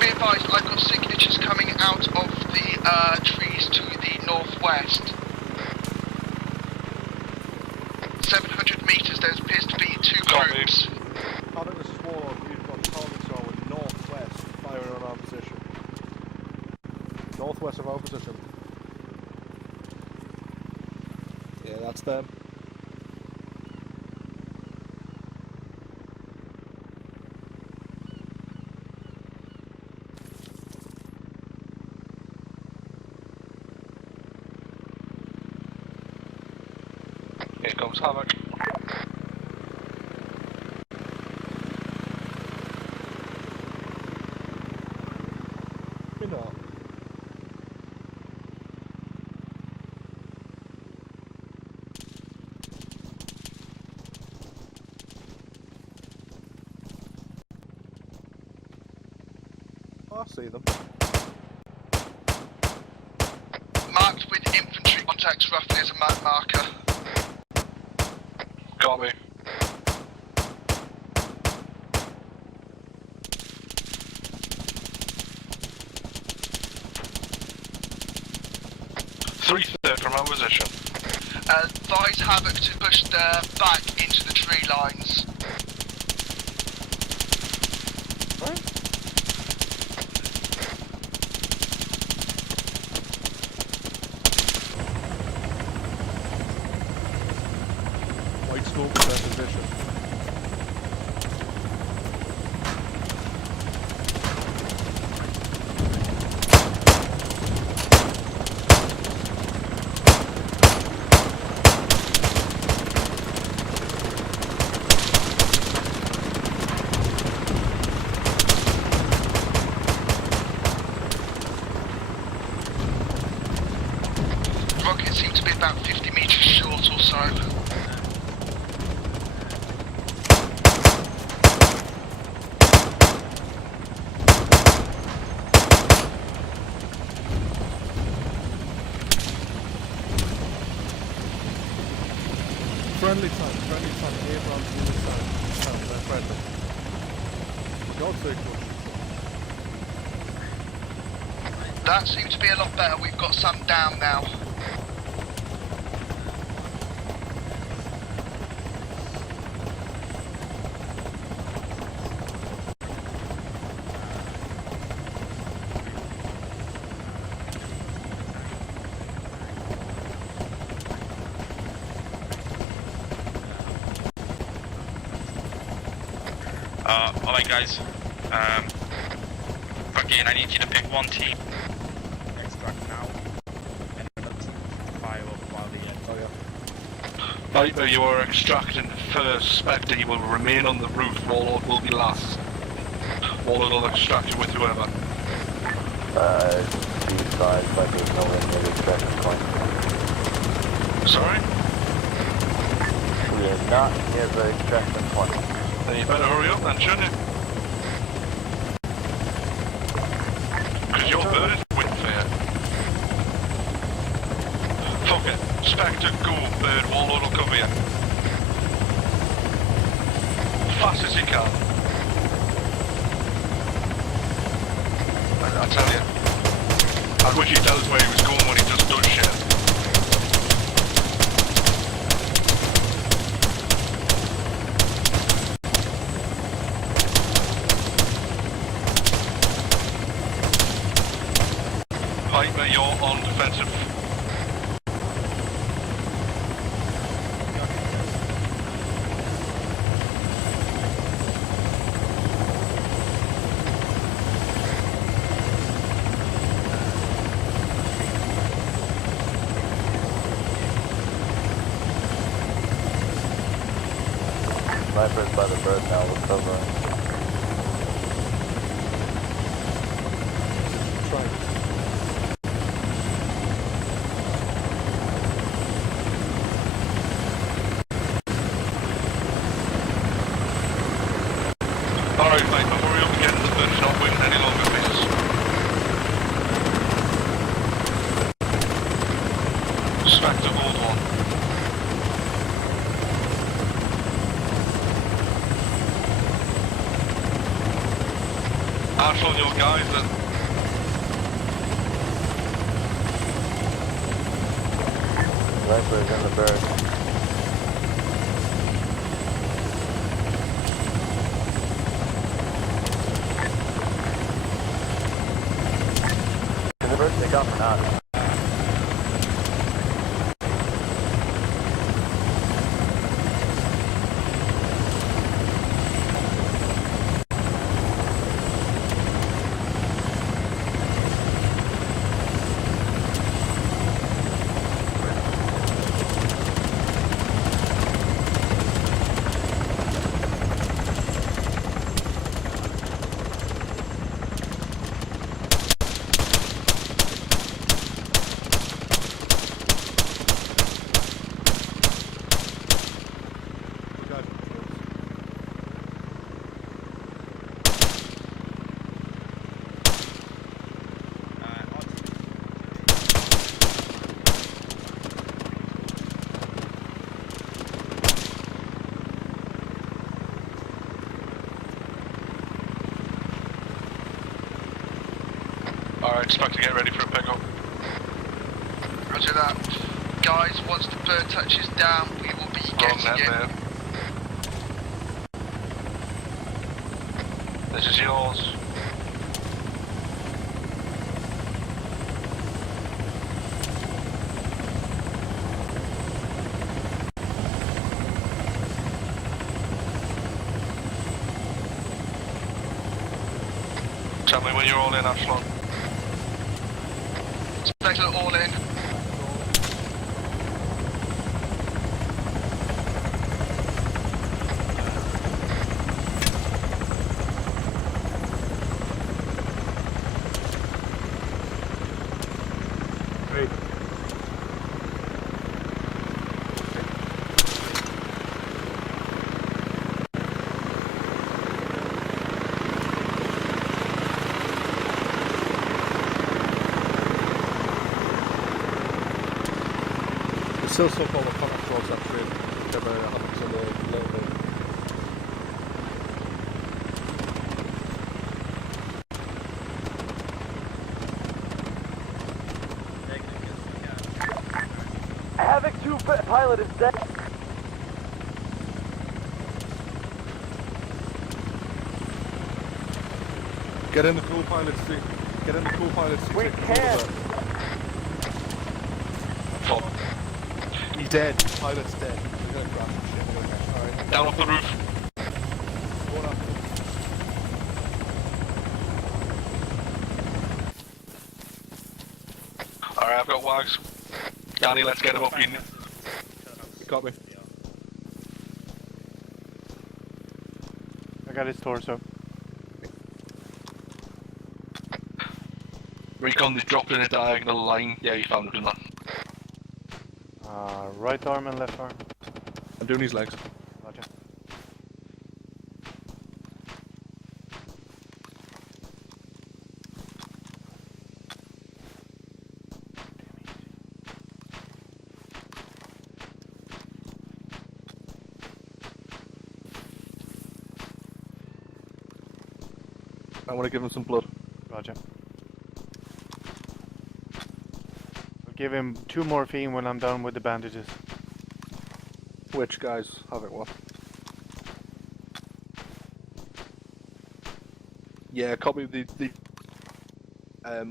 Be advised, I've got signatures coming out of the trees to the northwest. 700 metres, there appears to be two groups. I think this is Warlord, we've got targets going northwest, firing on our position. Northwest of our position. Yeah, that's them. Here comes Havoc. You know. I see them. Marked with infantry contacts roughly as a map marker. Got me. Three third from our position. Advise Havoc to push back into the tree lines. White smoke in their position. Rockets seem to be about 50 metres short or so. Friendly tank, Abrams unit tank, they're friendly. For God's sake, push. That seems to be a lot better, we've got some down now. Alright guys, again I need you to pick one team. Extract now. And let's fire up while the Viper, you are extracting first. Spectre, you will remain on the roof. Warlord will be last. Warlord will extract you with whoever. Be advised, like there's no one near the extraction point. Sorry? We are not near the extraction point. Then you better hurry up then, shouldn't you? Because your bird is wind fair. Fuck it. Spectre, go, bird, Warlord will cover you. Fast as you can. I tell you. I wish he'd tell us where he was going when he just does shit. Viper, you're on defensive. Sniper's by the bird now, we'll cover him. Try. your guys then. Rifle's in the bird. Is the bird take off or not? Alright, just about to get ready for a pickup. Roger that. Guys, once the bird touches down, we will be getting it. This is yours. Tell me when you're all in, Ashland. Spectre all in. Still so called a contact towards that train. Whatever happens in the little bit. Havoc 2 pilot is dead. Get in the co-pilot seat. Get in the co-pilot seat. We can't. He's dead. Pilot's dead. We're gonna crash and shit. We're gonna crash. Alright. Down off the roof. Going up. Alright, I've got wags. Danny, let's get him up in. You got me. I got his torso. Recon, they dropped in a diagonal line. Yeah, you found it in that. Right arm and left arm. I'm doing his legs. Roger. I want to give him some blood. Roger. I'll give him 2 morphine when I'm done with the bandages. Which guys have it what? Yeah, copy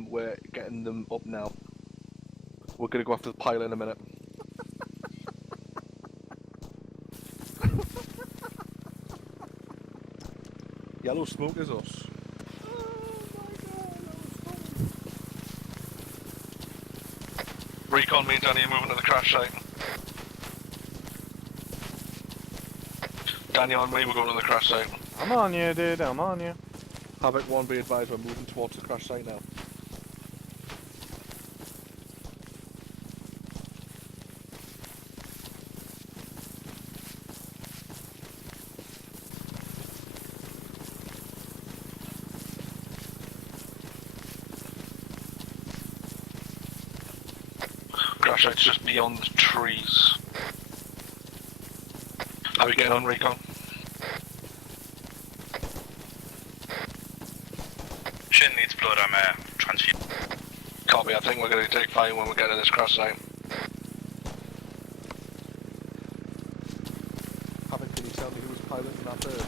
we're getting them up now. We're gonna go after the pilot in a minute. Yellow smoke is us. Recon, me and Danny are moving to the crash site. Danny on me, we're going to the crash site. I'm on you, dude, I'm on you. Havoc 1, be advised, we're moving towards the crash site now. Crash site's just beyond the trees. How are we getting on, Recon? Shin, blood, I'm transfused. Copy, I think we're going to take fire when we get to this cross line. Havoc, can you tell me who was piloting that bird?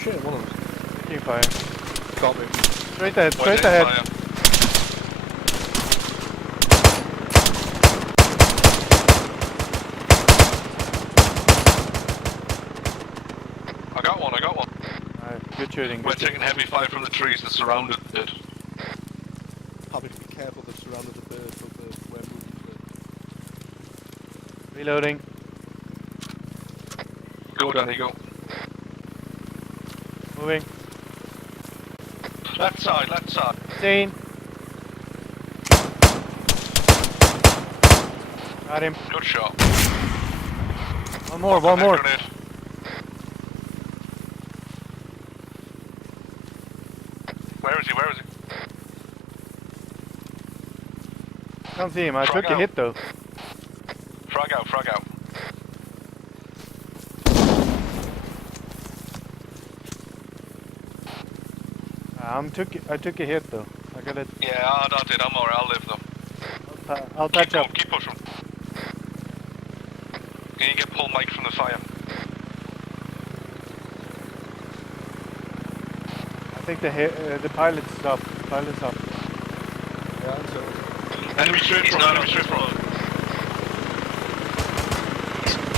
Shit, one of them. Taking fire. Copy. Straight ahead, straight ahead. Fire. I got one. Alright, good shooting. We're Good taking heavy fire from the trees that surrounded it. Havoc, be careful that surrounded the bird, so we're moving to Reloading. Go, Danny, go. Moving. Left side. Seen. Got him. Good shot. One more. Grenade. Where is he? Can't see him. I Frag took a out. hit though. Frag out. I took a hit though. I got it. Yeah, I did. I'm alright. I'll live though. I'll touch up. Keep pushing. You need to get pull Mike from the fire. I think the pilot's stopped. Yeah, so. Enemy straight front.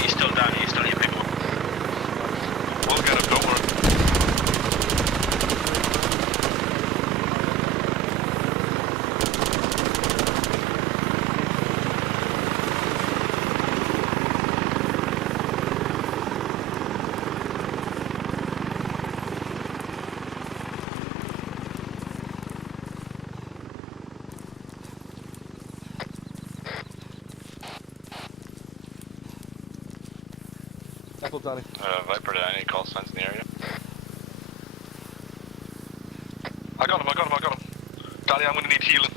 He's still down, he's still your people. We'll get him, don't worry. Danny. Viper, did any call signs in the area? I got him. Danny, I'm gonna need healing.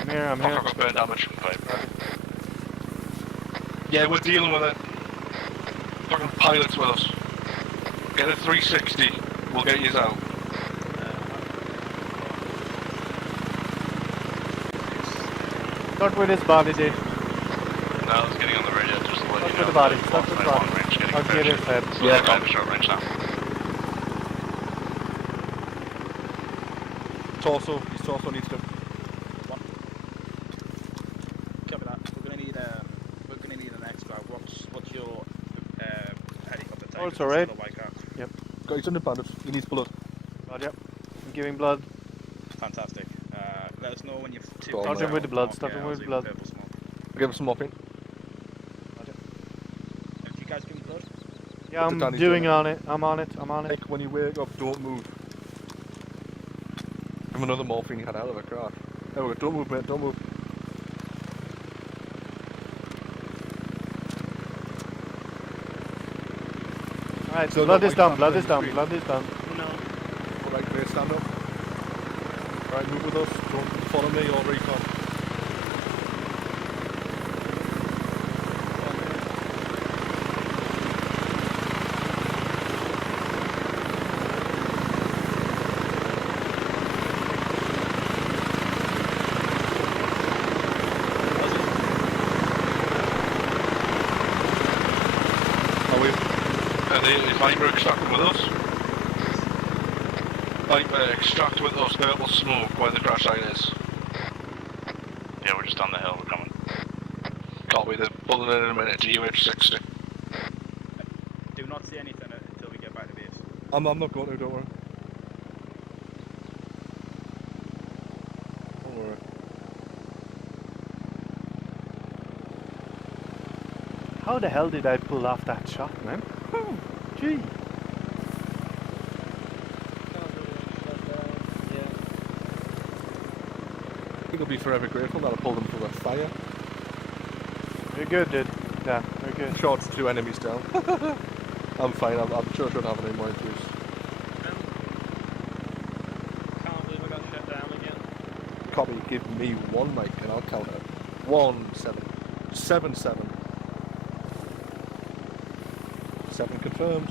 I'm here. I've got burn damage. Viper. Yeah, we're dealing with it. Fucking pilots with us. Get a 360. We'll get you out. Start with his body, dude. No, I was getting on the radio just to let you know. Start with the body. I'll get his head. Yeah, I have a short range now. Torso. His torso needs to. Copy that. We're gonna need an extra. What's your helicopter type? Oh, it's alright. Yep. Got his under bandage. He needs blood. Blood, yep. I'm giving blood. Fantastic. Let us know when you've Start him with the blood. Start him with blood. Give him some morphine. If you guys give me blood. Yeah, I'm doing on it. I'm on it. Nick, when you wake up, don't move. Give him another morphine you had out of a crash. There we go. Don't move, mate. Don't move. Alright, so blood is done. Blood is done. No. Alright, Clay, stand up. Alright, move with us. Don't follow me or recon. Viper extracting with us. Viper extract with us, purple smoke where the crash site is. Yeah, we're just on the hill, we're coming. Copy, they're pulling in a minute to UH-60. Do not see anything until we get back to base. I'm not going to, don't worry. Don't worry. How the hell did I pull off that shot, man? Gee. I think I'll be forever grateful that I pulled them through that fire. You're good, dude. Yeah, very good. Shot 2 enemies down. I'm fine, I'm sure I shouldn't have any more injuries. Can't believe I got shut down again. Copy, give me 1 mic and I'll count it. 1, 7. 7, 7. 7 confirmed.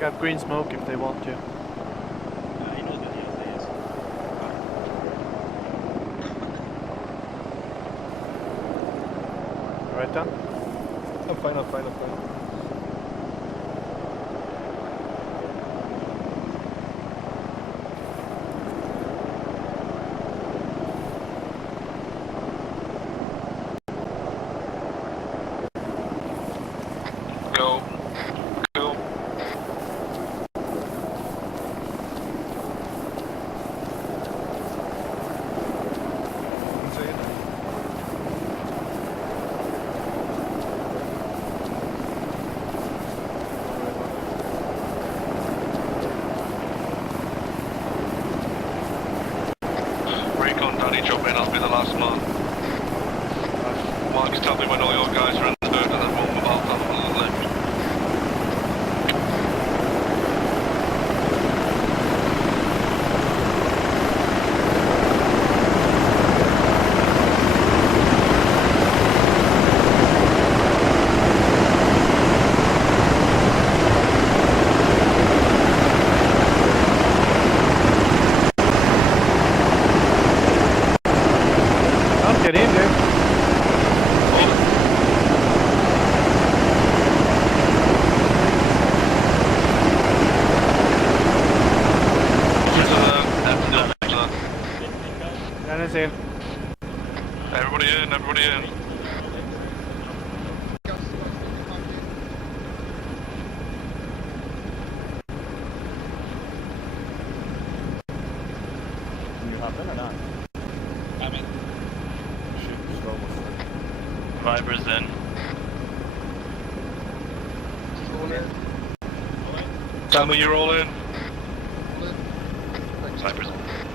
Got green smoke if they want to. He knows where the LZ is. Right done? I'm fine, I'm fine, I'm fine. Go. Go. Recon, Danny, jump in, I'll be the last man. Marcus, tell me when all your guys are in the bird and then we'll move out on the left. I'll get in there. That is in. Everybody in, everybody in. Can you hop in or not? I'm in. Shoot, slow. Vibers in. Tell me you're all in. Vibers in.